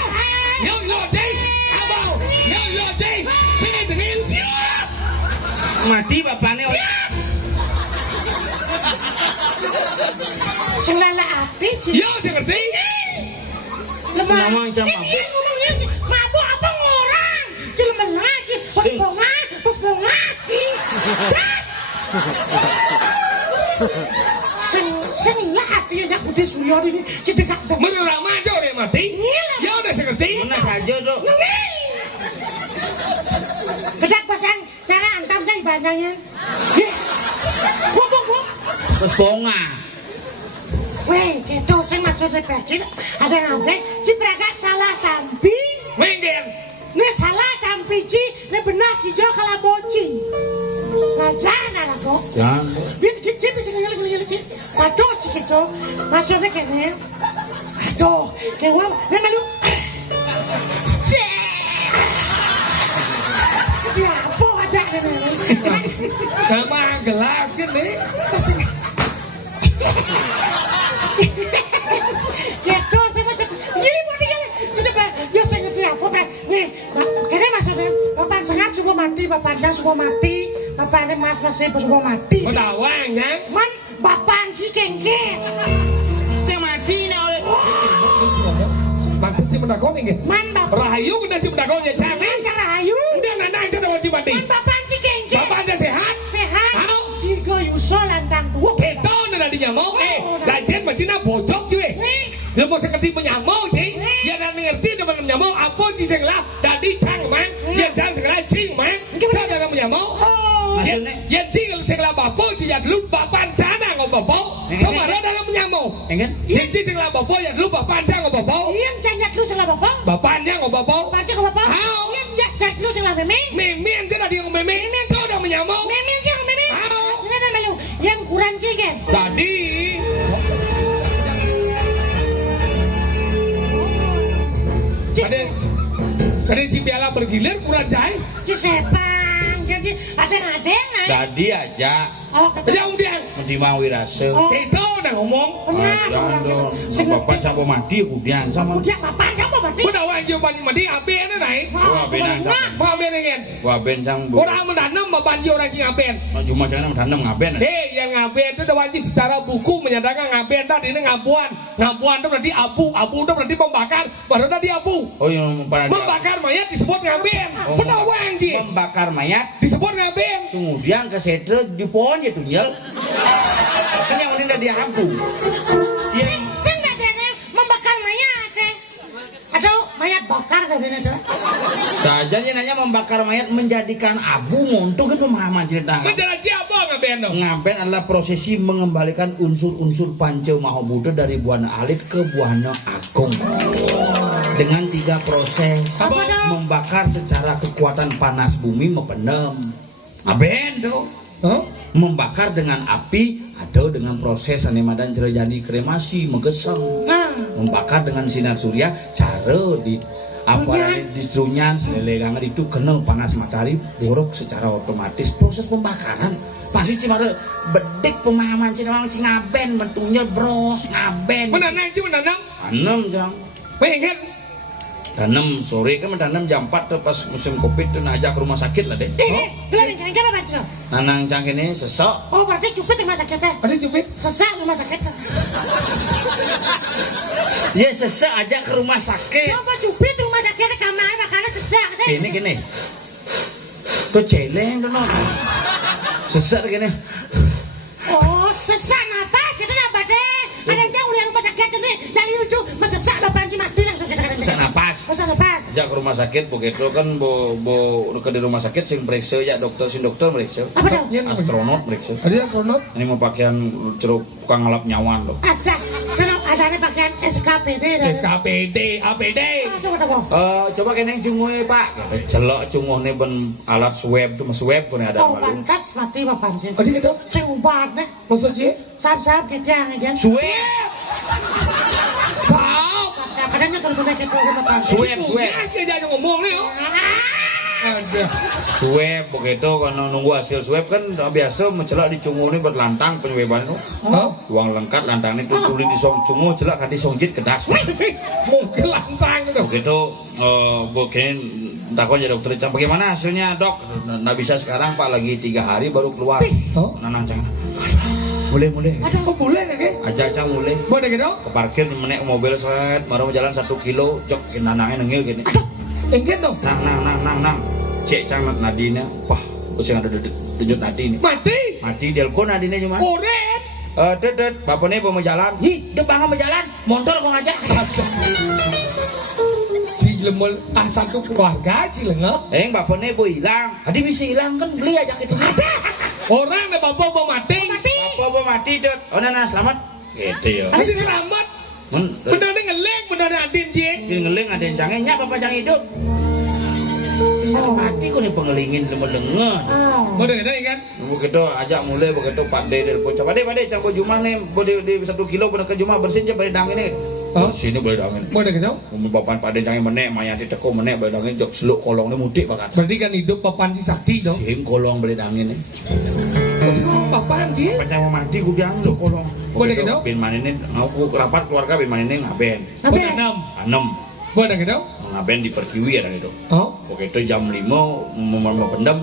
deh abau yo deh pengen mati bapaknya Selala api. yo cing ngerti Lemah. Ngomong jam Dia mabuk. ngomongnya mabuk apa ngorang? Cuma lagi. Pas bonga. Sing lah api ya Budi Suryo ini cedekak dong. menurut aja udah mati yo udah cing ngerti mana saja tuh Kedak pasang cara antam kan ibadahnya. Bung. terus bonga Weh, gitu sing maksudnya persis ada ngapain si pragat salah tampi. Menggen Ne salah tampi ci, ne benar hijau kalaboci. Lajan ada kok. jangan Biar kita bisa ngelak. Aduh ci gitu. Maksudnya kene. Aduh, kewa, ne malu. Cek. Dia apa? Nama gelas gini. Gitu, saya mau jadi. Ini mau tinggal. Coba, ya saya ngerti aku, Pak. Nih, kayaknya maksudnya, Bapak Sengap sudah mati, Bapak Anjang sudah mati, Bapak ini Mas Ibu sudah mati. Kau tawang ya? Man, Bapak Anji kengke. Saya mati nih oleh. Maksud si mendakon ini? Man, Bapak. Rahayu kena si mendakon ya jangan. Cara Rahayu. Udah nandang kita wajib mati. Man, Bapak Anji kengke. Bapak anda sehat? Sehat. Hao. Digo Yuso lantang tua. Kita nih di nyamuk Lajen macam nak bocok cuy. Dia mau sekerti menyamuk sih. Dia dah ngerti dia mana menyamuk. Apa sih segelah? Tadi cang man. Dia cang segelah cing man. Kita dah menyamuk. Ya cing segelah bapak sih ya dulu bapak cana ngop bapak. Kemarin dah menyamuk. Enggak? Ya cing segelah bapak ya dulu bapak cana ngop bapak. Iya, jangan lu salah Bapak. Bapaknya ngop bapak. Bapak Anji ngop Bapak. Hao. Iya, jangan lu salah Meme. Memen saya tadi yang memen. Saya udah menyamuk. Meme sih yang Meme. Hao. Ini ada malu. Yang kurang sih kan. Tadi. Kadang si piala bergilir kurang jahit. Si Sepang. Jadi ada lah. Tadi aja. Oh, Aja umdian. Mentimang wirase. Oh. Kita udah ngomong. Jangan dong. Bapak sampai mati kemudian sama. Kemudian Bapak siapa mati? Kau tahu anjing banyak mati aben na naik. Wah, benang sama. Mau aben ingin. Wah, ben sang. Orang menanam banjir orang yang aben. Cuma jangan menanam ngaben. Yang ngaben itu dah wajib secara buku menyatakan ngaben tadi ini ngabuan. Ngabuan itu berarti abu. Abu itu berarti membakar. Baru tadi abu. Oh, yang Membakar mayat disebut ngaben. Kau tahu anjing. Membakar mayat. Disebut ngaben. Kemudian ke setre di pohon ya tuh nyel. Kan yang ini udah diabu. Sing nadene membakar mayat deh. Aduh, mayat bakar kadene tuh. Saja dia nanya membakar mayat menjadikan abu montok kan pemahaman cerita. Menjelaji apa ngaben dong? Ngaben adalah prosesi mengembalikan unsur-unsur Panca Mahabuddha dari Buana Alit ke Buana Agung. Dengan 3 proses. Apa dong? Membakar secara kekuatan panas bumi mempenem. Ngaben dong. Huh? Membakar dengan api atau dengan proses anemadan cerejani kremasi megeseng. Nah, Membakar dengan sinar surya cara di apa di trunyan selelegangan itu kena panas matahari borok secara otomatis proses pembakaran pasti cimare bedik pemahaman cina ngaben bentuknya bros ngaben Menanam sih menanam. tanam jang Pengen. tanam sore kan menanam jam 4 tuh pas musim covid tuh ngajak ke rumah sakit lah deh gelar yang apa Pak? nanang cang ini sesok Oh, berarti cupit rumah sakit teh. Ada cupit. Sesak rumah sakit. ya sesok aja ke rumah sakit Coba cupit rumah sakit di kamar makanan sesak. gini tuh celeng tuh non sesok gini Oh, sesak napas gitu napa deh? Ada yang jauh dari rumah sakit sini dari itu mesesak Bapak Anji mati langsung kita sesak napas Sesak napas. ajak ke rumah sakit begitu kan bo ke di rumah sakit sing periksa ya dokter meriksa Apa dong? astronot meriksa Ada astronot. ini mau pakaian ceruk tukang ngelap nyawan dok Ada. Kalau ada nih pakaian SKPD. SKPD, APD. Aduh. coba keneng cunguh pak celok cunguh nih ben alat swab tuh mas swab kan ada Oh, malu pantas mati Bapak Anji. Ada gitu. Saya ubah deh. Maksudnya? Sahab-sahab gitu yang aja. swab Sao? Sahab kadangnya kalau sudah gitu Bapak. swab Aja aja ngomong nih. Ada. swab begitu kalau nunggu hasil swab kan biasa mencelak di cunguh nih berlantang penyweban tuh Hah? uang lengkap lantang itu tulis di song cunguh celak kan di songjit kedas Mungkin lantang itu. begitu mungkin takut ya dokter Cang bagaimana hasilnya dok nggak bisa sekarang pak lagi 3 hari baru keluar Oh. nanang Cang mulai Ada kok boleh nih? ajak Cang mulai Boleh gitu? ke parkir menek mobil set baru jalan 1 kilo jok nanangnya nengil gini Enggak dong. nang cek Cang nadinya wah usah ada denyut nadi ini mati delko nadinya cuma Oret. dedet bapaknya mau jalan hi depan mau jalan motor kok ngajak Cilemol satu keluarga Cilengel. bapaknya mau hilang tadi bisa hilang kan beli aja itu ada Orang nih bapak mau mati. bapak mau mati det oh nana selamat gitu ya Ada selamat. Bener nih ngeleng, bener nih adin sih. jadi ngeleng ada yang cangnya bapak cang hidup bisa mati kok nih pengelingin lemer-lenger Oh. Udah gitu kan? begitu ajak mulai begitu Pak De telepon Pak De cang jumah nih di 1 kilo bener ke jumah bersin cak pada dang ini Oh. Sini boleh dangin. Mau ada kenal? Papan Pak Den jangan menek, mayat teko menek boleh dangin jok seluk kolongnya mudik bakat. Berarti kan hidup papan si sakti dong. Sim kolong boleh dangin nih. Terus kalau papan sih? Pancang mau mati ku diang seluk kolong. Boleh gitu? Bin manene aku rapat keluarga bin manene ngaben. Mau ada 6. Anem. Mau ada kenal? Ngaben di Pertiwi ada itu. Oh. Oke itu jam 5 mau pendem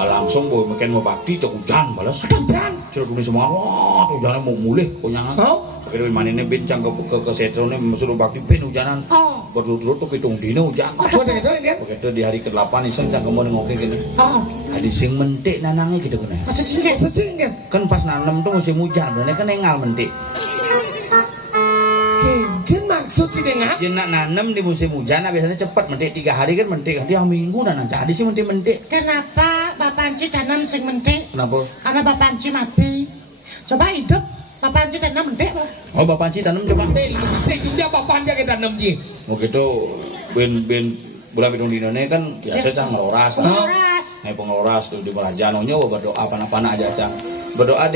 langsung boy makin mau bakti cok hujan balas. Hujan. Cok dunia semua wah hujannya mau mulih kunyangan. Oh. Oke bin manene bincang ke setrone suruh bakti bin hujanan. Oh. Berturut-turut tuh hitung dino hujan. Mau ada kenal ini kan? Oke itu di hari ke-8 iseng cang kemana ngoke gini. Oh. Ada sing mentik nanangnya gitu kan. Maksudnya Sejeng kan? Kan pas nanem tuh musim hujan, dan kan engal mentik. Kan maksud sih dengar? Dia nak nanem di musim hujan, nah biasanya cepat mentik 3 hari kan mentik. Dia minggu nanang jadi sih mentik. kenapa Bapak Anci tanam sing mentik? Kenapa? Karena Bapak Anci mati. Coba hidup, Bapak Anci tanam mentik, Pak. Oh bapak Ci tanam coba. Saya juga papan jaga tanam ji. Oh gitu, ben bulan bidung dino ini kan biasa cang ngeloras. Horas. Nih pengeloras tuh di Merajanonya berdoa apa-apa aja cang. Berdoa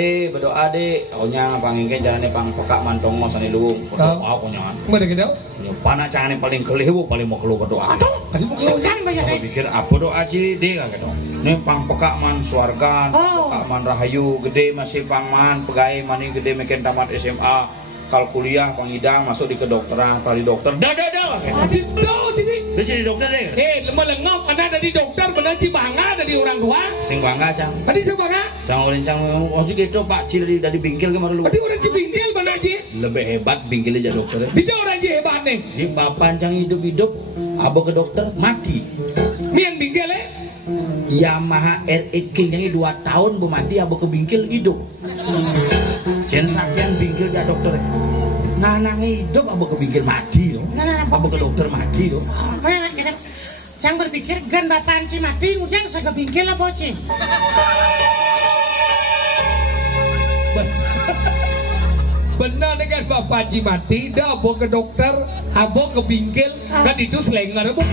deh, ohnya pangingke carane pang pekak mantongo sane luwung. Berdoa punya. Mau ada kenal? Punya pana cangane paling kelih bu paling mau keluar berdoa. Aduh, Tadi mau keluar. segan banyak Sampai deh. pikir apa doa Ci deh gitu. Nih pang pekak man suargan, Oh. pekak man rahayu gede masih pang man pegawai mani gede meken tamat SMA. Kal kuliah pangidang masuk di kedokteran, kali dokter. Dah. Aduh, tahu sini. Di sini dokter deh. Lemah lengop, anda dari dokter, benar si bangga dari orang tua. Sing bangga cang. Tadi saya bangga. Cang orang cang oh gitu Pak Ci dari bingkil kemarin lu. Tadi orang si bingkil benar ji. Lebih hebat bingkil aja dokter. Di orang ji hebat nih. Di papan cang hidup abo ke dokter mati. Mian bingkil Yamaha RX King yang 2 tahun bu mati abo ke bingkil hidup. Jen sakian bingkil ya dokter. Nah hidup abo ke bingkil mati loh. Nah, Abo ke dokter mati loh. Mana kena Cang berpikir gan Bapak Anci mati, ujang segebingkil apa Ci? Benar dengan Bapak Haji mati, dah abo ke dokter, abo ke bingkil, kan itu selenger, abo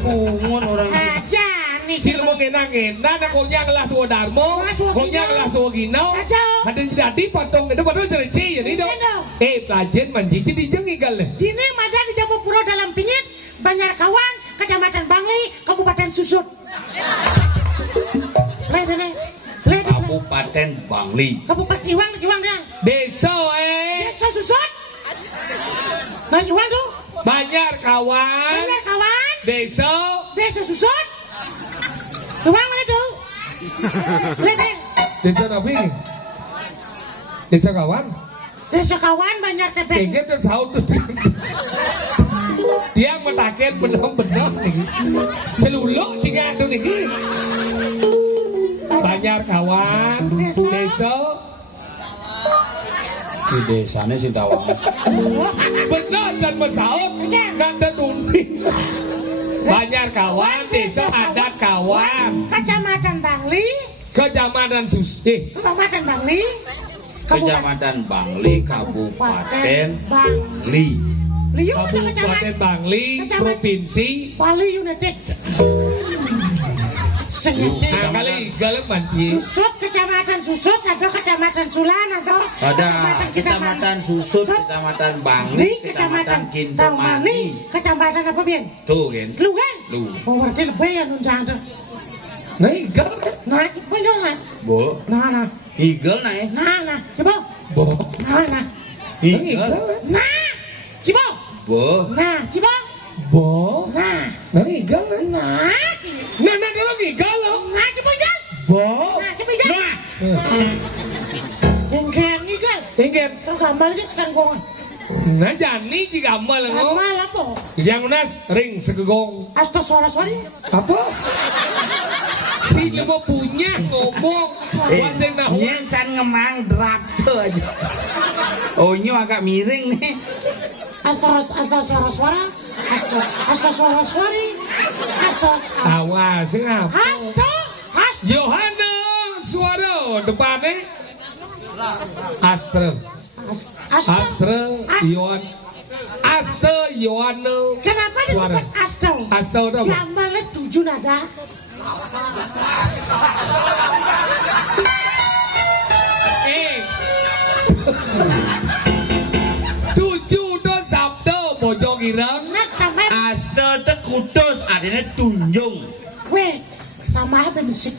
Pungun orang Aja nih. Cil mau ngena-ngena, nak konyang lah suwa darmo, konyang lah suwa ginau, Saja. ada jadi potong, itu potong cerci ya nih dong. Pelajen manjici dijengi kali. Dini Mada di Jabopuro dalam pingit, Banjarkawan, Kecamatan Bangli, Kabupaten Susut. Lihat. Kabupaten Bangli. Kabupaten Iwang dia. Desa Desa Susut. Bang Iwang tuh. Banjarkawan, Banjarkawan, desa Desa Susut. Iwang mana tuh? Lihat. desa apa ini? Desa kawan. Desa Kawan Banjar Tepek. Kayaknya tuh sahut tuh. Dia mentakin benar-benar nih. Seluluk jika tuh nih. Banjarkawan, desa Di desanya Sintawang. benar dan mesaut nggak ada dunia. Banjarkawan, desa adat kawan, Kecamatan Bangli, kecamatan Kabupaten Bangli, Kecamatan Bangli, Kabupaten Bangli. Liu ada Kabupaten kecamatan Bangli, provinsi. Bali United. Sengaja. Nah kali galep manci. Susut, Kecamatan Susut, ada Kecamatan Sulan, Ada Kecamatan Susut, Kecamatan Bangli, Kecamatan Kintamani. Kecamatan apa Bian? Tuh kan. Lu kan? Lu. Oh berarti lebih ya nunjang tuh. Nah galep. Nah, bener nggak? Bo, Nah, eagle naik. coba. Bo. Nah, Eagle. coba. Bo. Nah, coba. Bo. Nah, Galep. nah, Nah dia lagi galep. nah, coba jangan. Bo. Nah, coba jangan. Jengkel nih kan. Ingat. Terus gambar aja sekarang gong. Nah jani jika amal ngo. Gambar apa? Yang nas ring segegong. Astagfirullahaladzim. Apa? Si lemo punya ngomong. Waseng nah Nyen san ngemang drap tuh aja. Oh nyu agak miring nih. Astagfirullahaladzim. Astagfirullahaladzim. Awas ngapa? Astagfirullahaladzim. Yohana suara depannya. Astra. Yohana. Kenapa disebut Astro? Asta udah apa? Gambarnya 7 nada. Tujuh do sabda kira-kira Nah, tambah. Asta teh kutus adine tunjung. Weh, tambah bensin.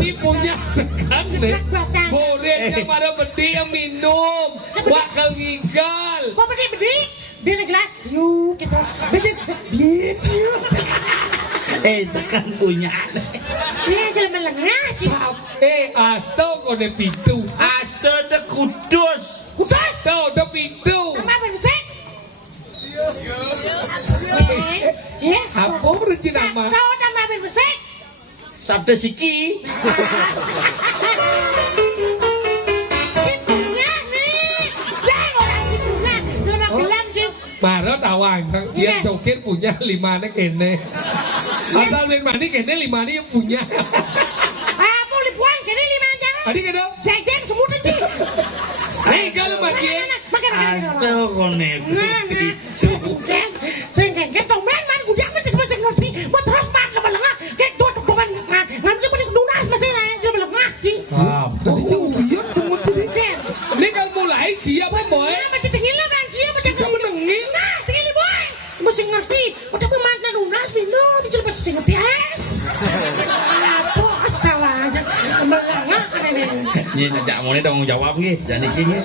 si punya sekan deh. Bolehnya pada bedi yang minum. Bakal ngigal. Kok bedi? Beli gelas yuk kita. Bedi. Sekan punya. Iya, jalan melengah sih. Asto kode pitu. Asta teh kutus. Asto de pitu. Tambah bensin. Iya. Apa berarti nama? Tahu tambah bensin. Sabda siki. Punya nih. Saya orang punya. Jelma gelam sih. Marot awang, dia sokir punya 5 nek kene. Asal main mani kene 5 nih punya. Apa lipuan kene 5 aja. Adi kene. Jajan semut aja. Hei kalau makin. Makan. Asta konek. Nah. Sing kengke tomben man kudu mesti mesti ngerti. Buat terus mak ke belengah. Kek dua tukungan. Ngambil pun dunas mesti lah ke belengah sih. Tadi cuma uyut tunggu sini. Ini kalau mulai siapa boy? Mesti tinggi lah kan siapa cek. Siapa nengil? Nah, tinggi boy. Mesti ngerti. Udah pemantan dunas bino dijual mesti ngerti. Apa astawa aja. Belengah aneh. Ini tidak mau nih tanggung jawab nih, jadi gini.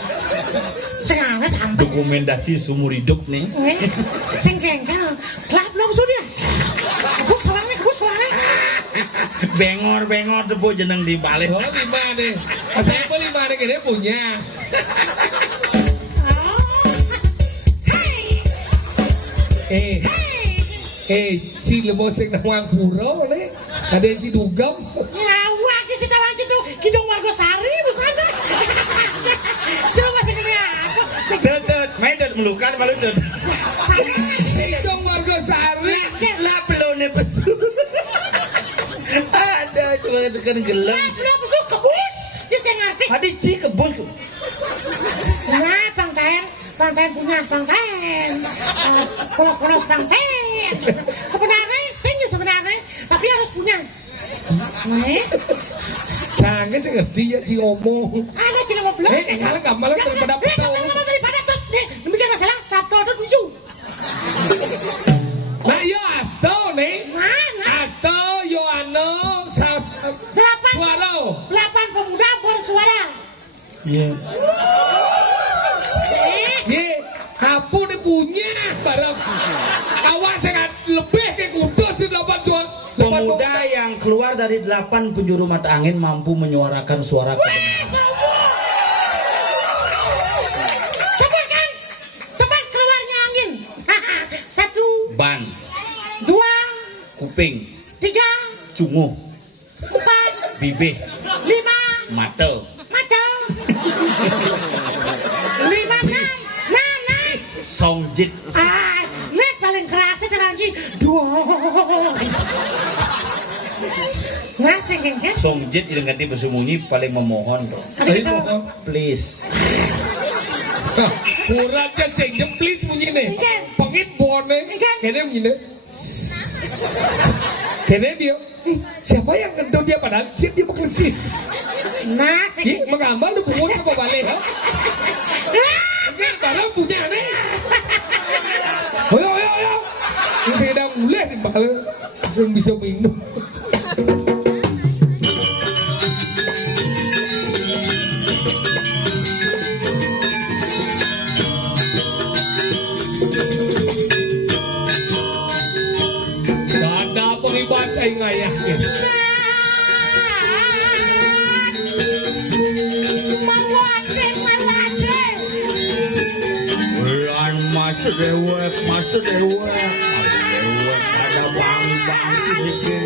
Sekarang sampai. Dokumentasi sumur hidup nih. Sing kengkel. Kelap belum sudah. Kebus soalnya. Bengor tuh jeneng di balik. Oh 5 nih. Saya pun 5 nih kene punya. Si lemo sing nang pura nih. Ada yang si dugem. Ngawak si tawang itu Kidung Margosari busana. Jangan masih kena apa? Tetep, main tetep melukan malu tetep. Kidung Margosari. Lah pelone pesu. Ada cuma tekan gelam. Belum besok kebus. Dia saya ngerti. Adi ci kebus. Nah, Bang Ten. Polos Bang Ten. Sebenarnya, tapi harus punya. Canggih sih ngerti ya si ngomong. Ada cina ngobrol. Kalau gampang daripada petau. Daripada terus deh, demikian masalah Sabtu atau 7. Nah yo Asto nih. Mana? Asto Yohano Suara. 8 pemuda bersuara. Iya. Ye, kamu nih punya barang. Awak sangat lebih ke kudus di 8 suara. Pemuda yang keluar dari 8 penjuru mata angin mampu menyuarakan suara kebenaran. Sebutkan tempat keluarnya angin. 1, Ban, 2, kuping, 3, cunguh, 4, bibih, 5, mata. 5, 6. Songjit. Ini paling kerasnya lagi 2. Ngasih gengges. Songjit yang ganti bersembunyi paling memohon tuh. Please. Kurangnya sejam please bunyi nih. Pengit bonnya. Kayaknya bunyi nih. Kayaknya dia. Siapa yang gendut dia padahal dia beklesis. Ngasih. Menggambar lu bungun apa balik ha? Oke, barang punya nih. Ayo. Ini saya dah mulai nih bakal bisa minum. Gak ada pengibat saya nggak yakin. Masuk dewek, ada bang sedikit.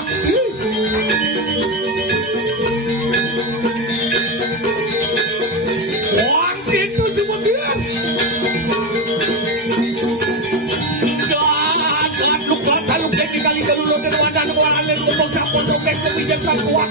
kuat. Wah, itu semua dia. Dan lu kuat saluk jadi kali dulu dan wadah lu alih lu sapos sobek kebijakan kuat.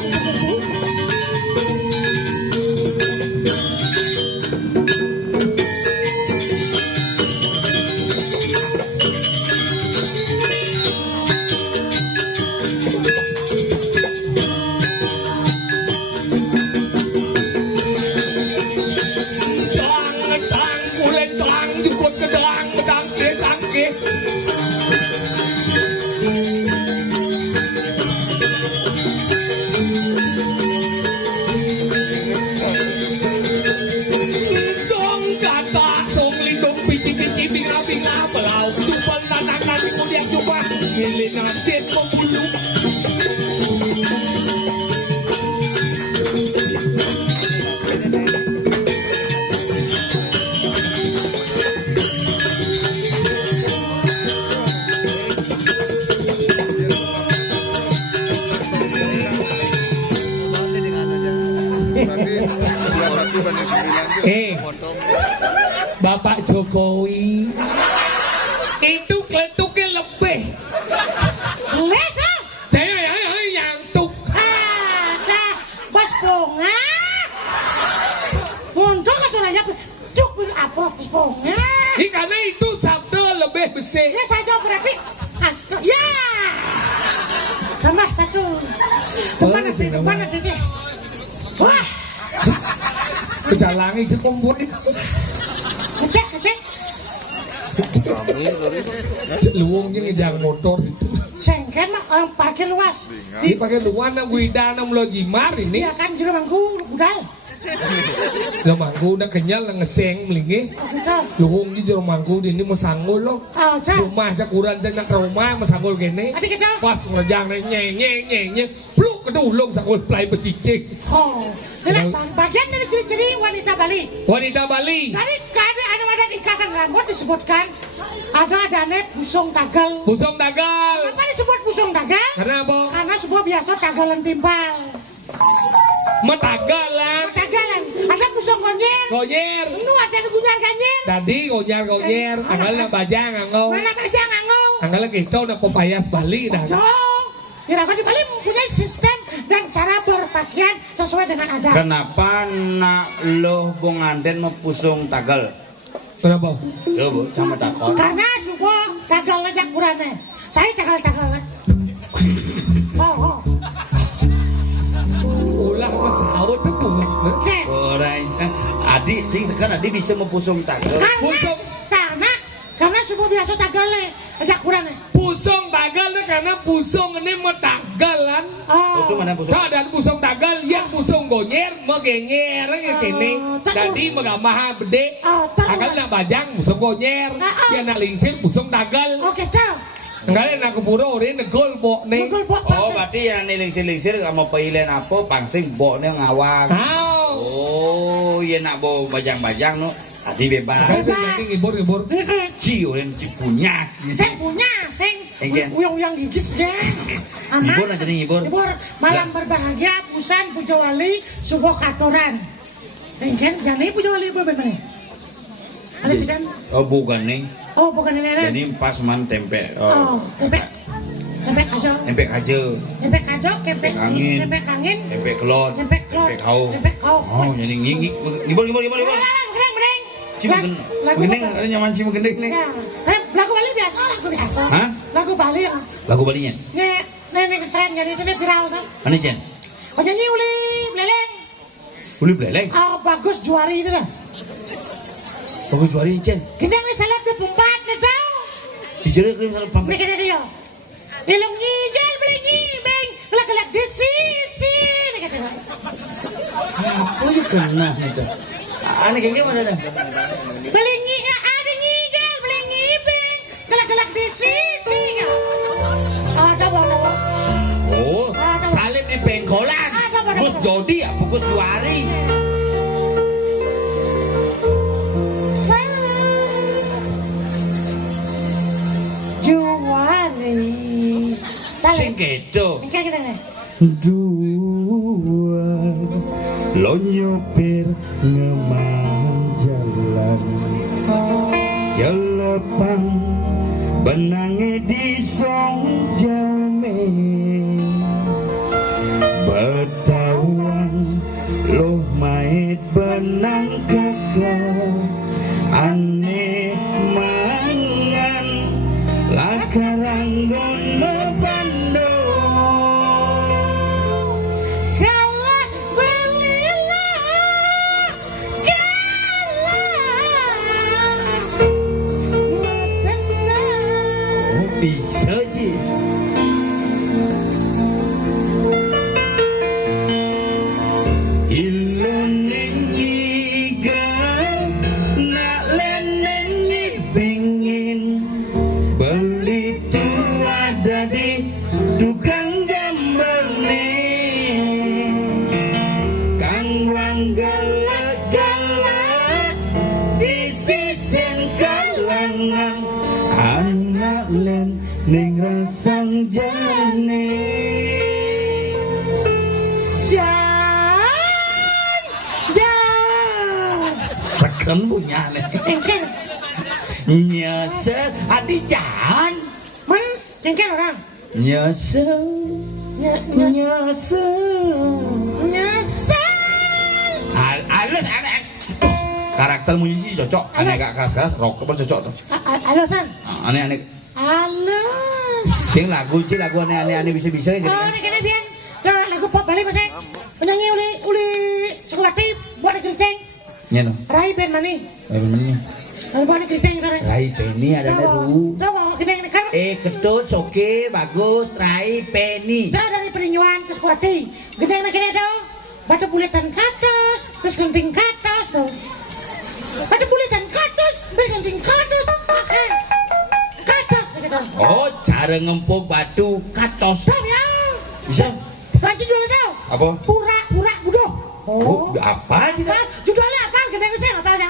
Militantin pembunuh. Bapak Jokowi itu kletuknya lebih. Leda. Yang tuk. Ada Bos Bonga. Mondok atau rakyat tuk apa Bos Bonga? Karena itu sabda lebih besar. Ya saja berarti asto. Ya. Tambah satu. Bukan nanti. Wah. Kejalangi je kompor itu. Kecek. Luwungnya ngejang motor itu. Sengken mah orang parkir luas. Ini pakai luan na guidana melo jimar ini. Iya kan jero mangku budal. Lo mangku udah kenyal na ngeseng melingi. Oh gitu. Luwung di jero mangku ini mesanggul lo. Oh, cak. Rumah cakuran cak nak rumah mesanggul gini. Adik kita. Pas ngejang na nye. Pluk kedulung sanggul play becicing. Oh. Ini bagian dari ciri-ciri wanita Bali. Wanita Bali. Dari ada ikatan rambut disebutkan ada adane busung tagal. Busung tagal. Kenapa disebut busung tagal? Kenapa? Karena sebuah biasa tagalan timbal. Metagalan. Tagalan. Ada busung gonyer. Gonyer. Nu ada gunyar ganyer. Tadi gonyer. Anggal na bajang angau. Mana aja ngangau. Anggal kita na pepayas Bali dah. So, Iraga di Bali mempunyai sistem dan cara berpakaian sesuai dengan adat. Kenapa nak lo Bung Anden mempusung tagal? Kenapa? Lo bu, sama takon. Karena sebuah tagal ngajak kurane. Saya tagal. Oh. Ulah masaud tu bunga. Oke. Orang adik sing sekarang adik bisa mempusung tagal. Karena sebuah biasa tagale ngajak kurane. Pusong tagal ni karena pusong ini metagalan. Oh. Itu mana pusung? Tak ada pusong tagal, yang pusong gonyer, megenyer, kini. Jadi megamah bede. Agal nak bajang, pusong gonyer. Dia nak lingsir, pusong tagal. Oke, tahu. Enggak nak keburu, dia negol bok ni. Oh, berarti yang ni lingsir-lingsir sama pailen apa, pangsing bok ni ngawang. Oh, iya nak bawa bajang-bajang no. Tadi bebas. Nanti ngibur. Ciu dan cipunya. Seng punya, uyang-uyang gigis ya. Ngibur aja nih ngibur. Malam berbahagia, Busan, Pujawali, sebuah katoran. Kan, jangan Pujawali bener. Ada bidan? Oh bukan nih. Oh bukan nenek. Jadi pas man tempe. Oh tempe. Tempe kajo. Tempe kajo. Tempe kajo, tempe angin. Tempe angin. Tempe kelot. Tempe kelot. Tempe kau. Tempe kau. Oh jadi ngibur. Meneng. Cium gendeng, ada nyaman cium gendeng nih. Ya, lagu Bali biasa, lagu biasa. Hah? Lagu Bali ya. Lagu Balinya? Nenek tren jadi itu viral kan. Mana Jen? Oh nyanyi Uli Beleleng. Uli Beleleng? Oh bagus juari itu dah. Bagus juari Jen. Gendeng ni salap di pempat ni tau. Dijerit krim salap pampat. Mereka dia. Ilung ngigel beli ngibeng, kelak-kelak di sisi. Oh ya kena itu. Aneh kayak gimana dah? Beli ngigel, beli ngibeng, kelak-kelak di sisi. Ada bawa. Oh, salib di pengkolan. Gus Dodi ya, Gus Juari. Sing kedo. Engke kita nih. Dua lo nyopir ngemang jalan jelepang benange di song jame betawang lo mait benang kekal ane mangan lakarang gono bando bisa je iluning iga nak leneng pingin beli tu ada di tukang jamberne kang wang galak-galak di sisen kalangan anak len ning rasang jane jan seken bunyane Engke. nyesel adi jan Men, engke orang. nyesel nyesel alus aneh karakter musisi cocok aneh gak keras-keras rock pun cocok tuh Halo San. aneh-aneh Halo. sing lagu aneh-aneh bisa-bisa gitu Oh, kan ini kena bian. Dah lagu pop balik masih. Penyanyi uli Sukawati buat keriting. nyeno Rai Ben mani. bagaimana Lalu buat keriting kan. Rai Penny ada neru Dah bawa kena kan. ketut oke bagus Rai Penny Dah dari Perinjuan ke Sukawati. Gedeng nak kena dah. Batu buletan katos, terus genting katos tuh. Batu buletan katos, terus genting katos. Katos begitu. oh cara ngempuk batu katos Dah ya. bisa Lagi dulu dah. apa Pura budoh. oh apa sih Apa? Judulnya apa? Gedeng saya apa ya?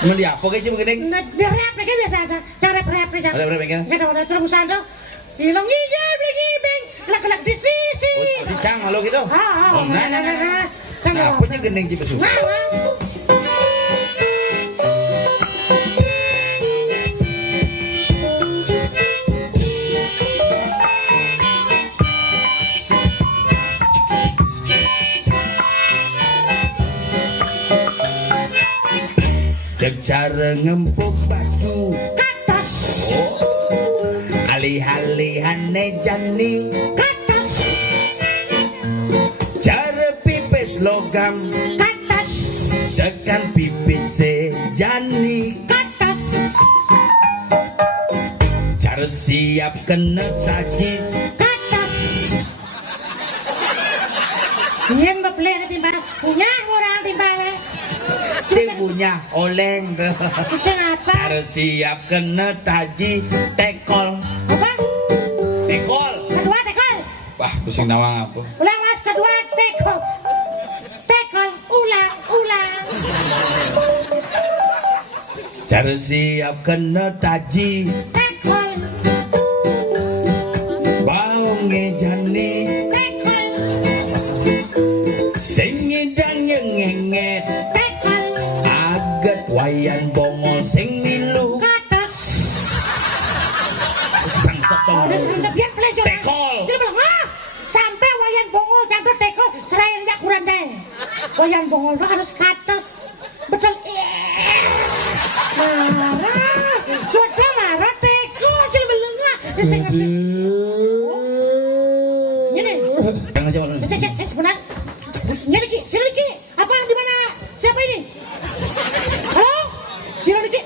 mau di apa kayak sih begini Nah, di rap lagi biasa aja. Cara rap aja. ada berapa kan Kita udah terus ando. Hilang hijau lagi beng. Kelak di sisi. oh di cang lo gitu oh nah apa nya gendeng cipesu Nah. cek cara ngempuk batu Katos. alih-alihane jani Katos. cara pipis logam Katos. tekan pipis jani Katos. cara siap kena taji Katos. Yen beli timbal. Punya orang timbal. sing punya oleng Bisa apa? cara siap kena taji tekol Apa? tekol Kedua tekol. wah pusing nawang apa Ulang mas kedua tekol. Tekol ulang. cara siap kena taji Tekol. baunge jani Tekol. sing ngidang nyenget Tekol. aget wayan bongol sing milu Katos. sang socong Ada sudah biar pelajar. tekol Jadi bilang, sampai wayan bongol sampai tekol selain ya kurang deh. Wayan bongol itu harus katos. Betul. Marah. Sudah marah tekol. Jadi bilang ya saya ngerti. Ini. jangan coba Cek sebentar. Ini Riki, si Riki. Apa di mana? Siapa ini? Halo? Si Riki.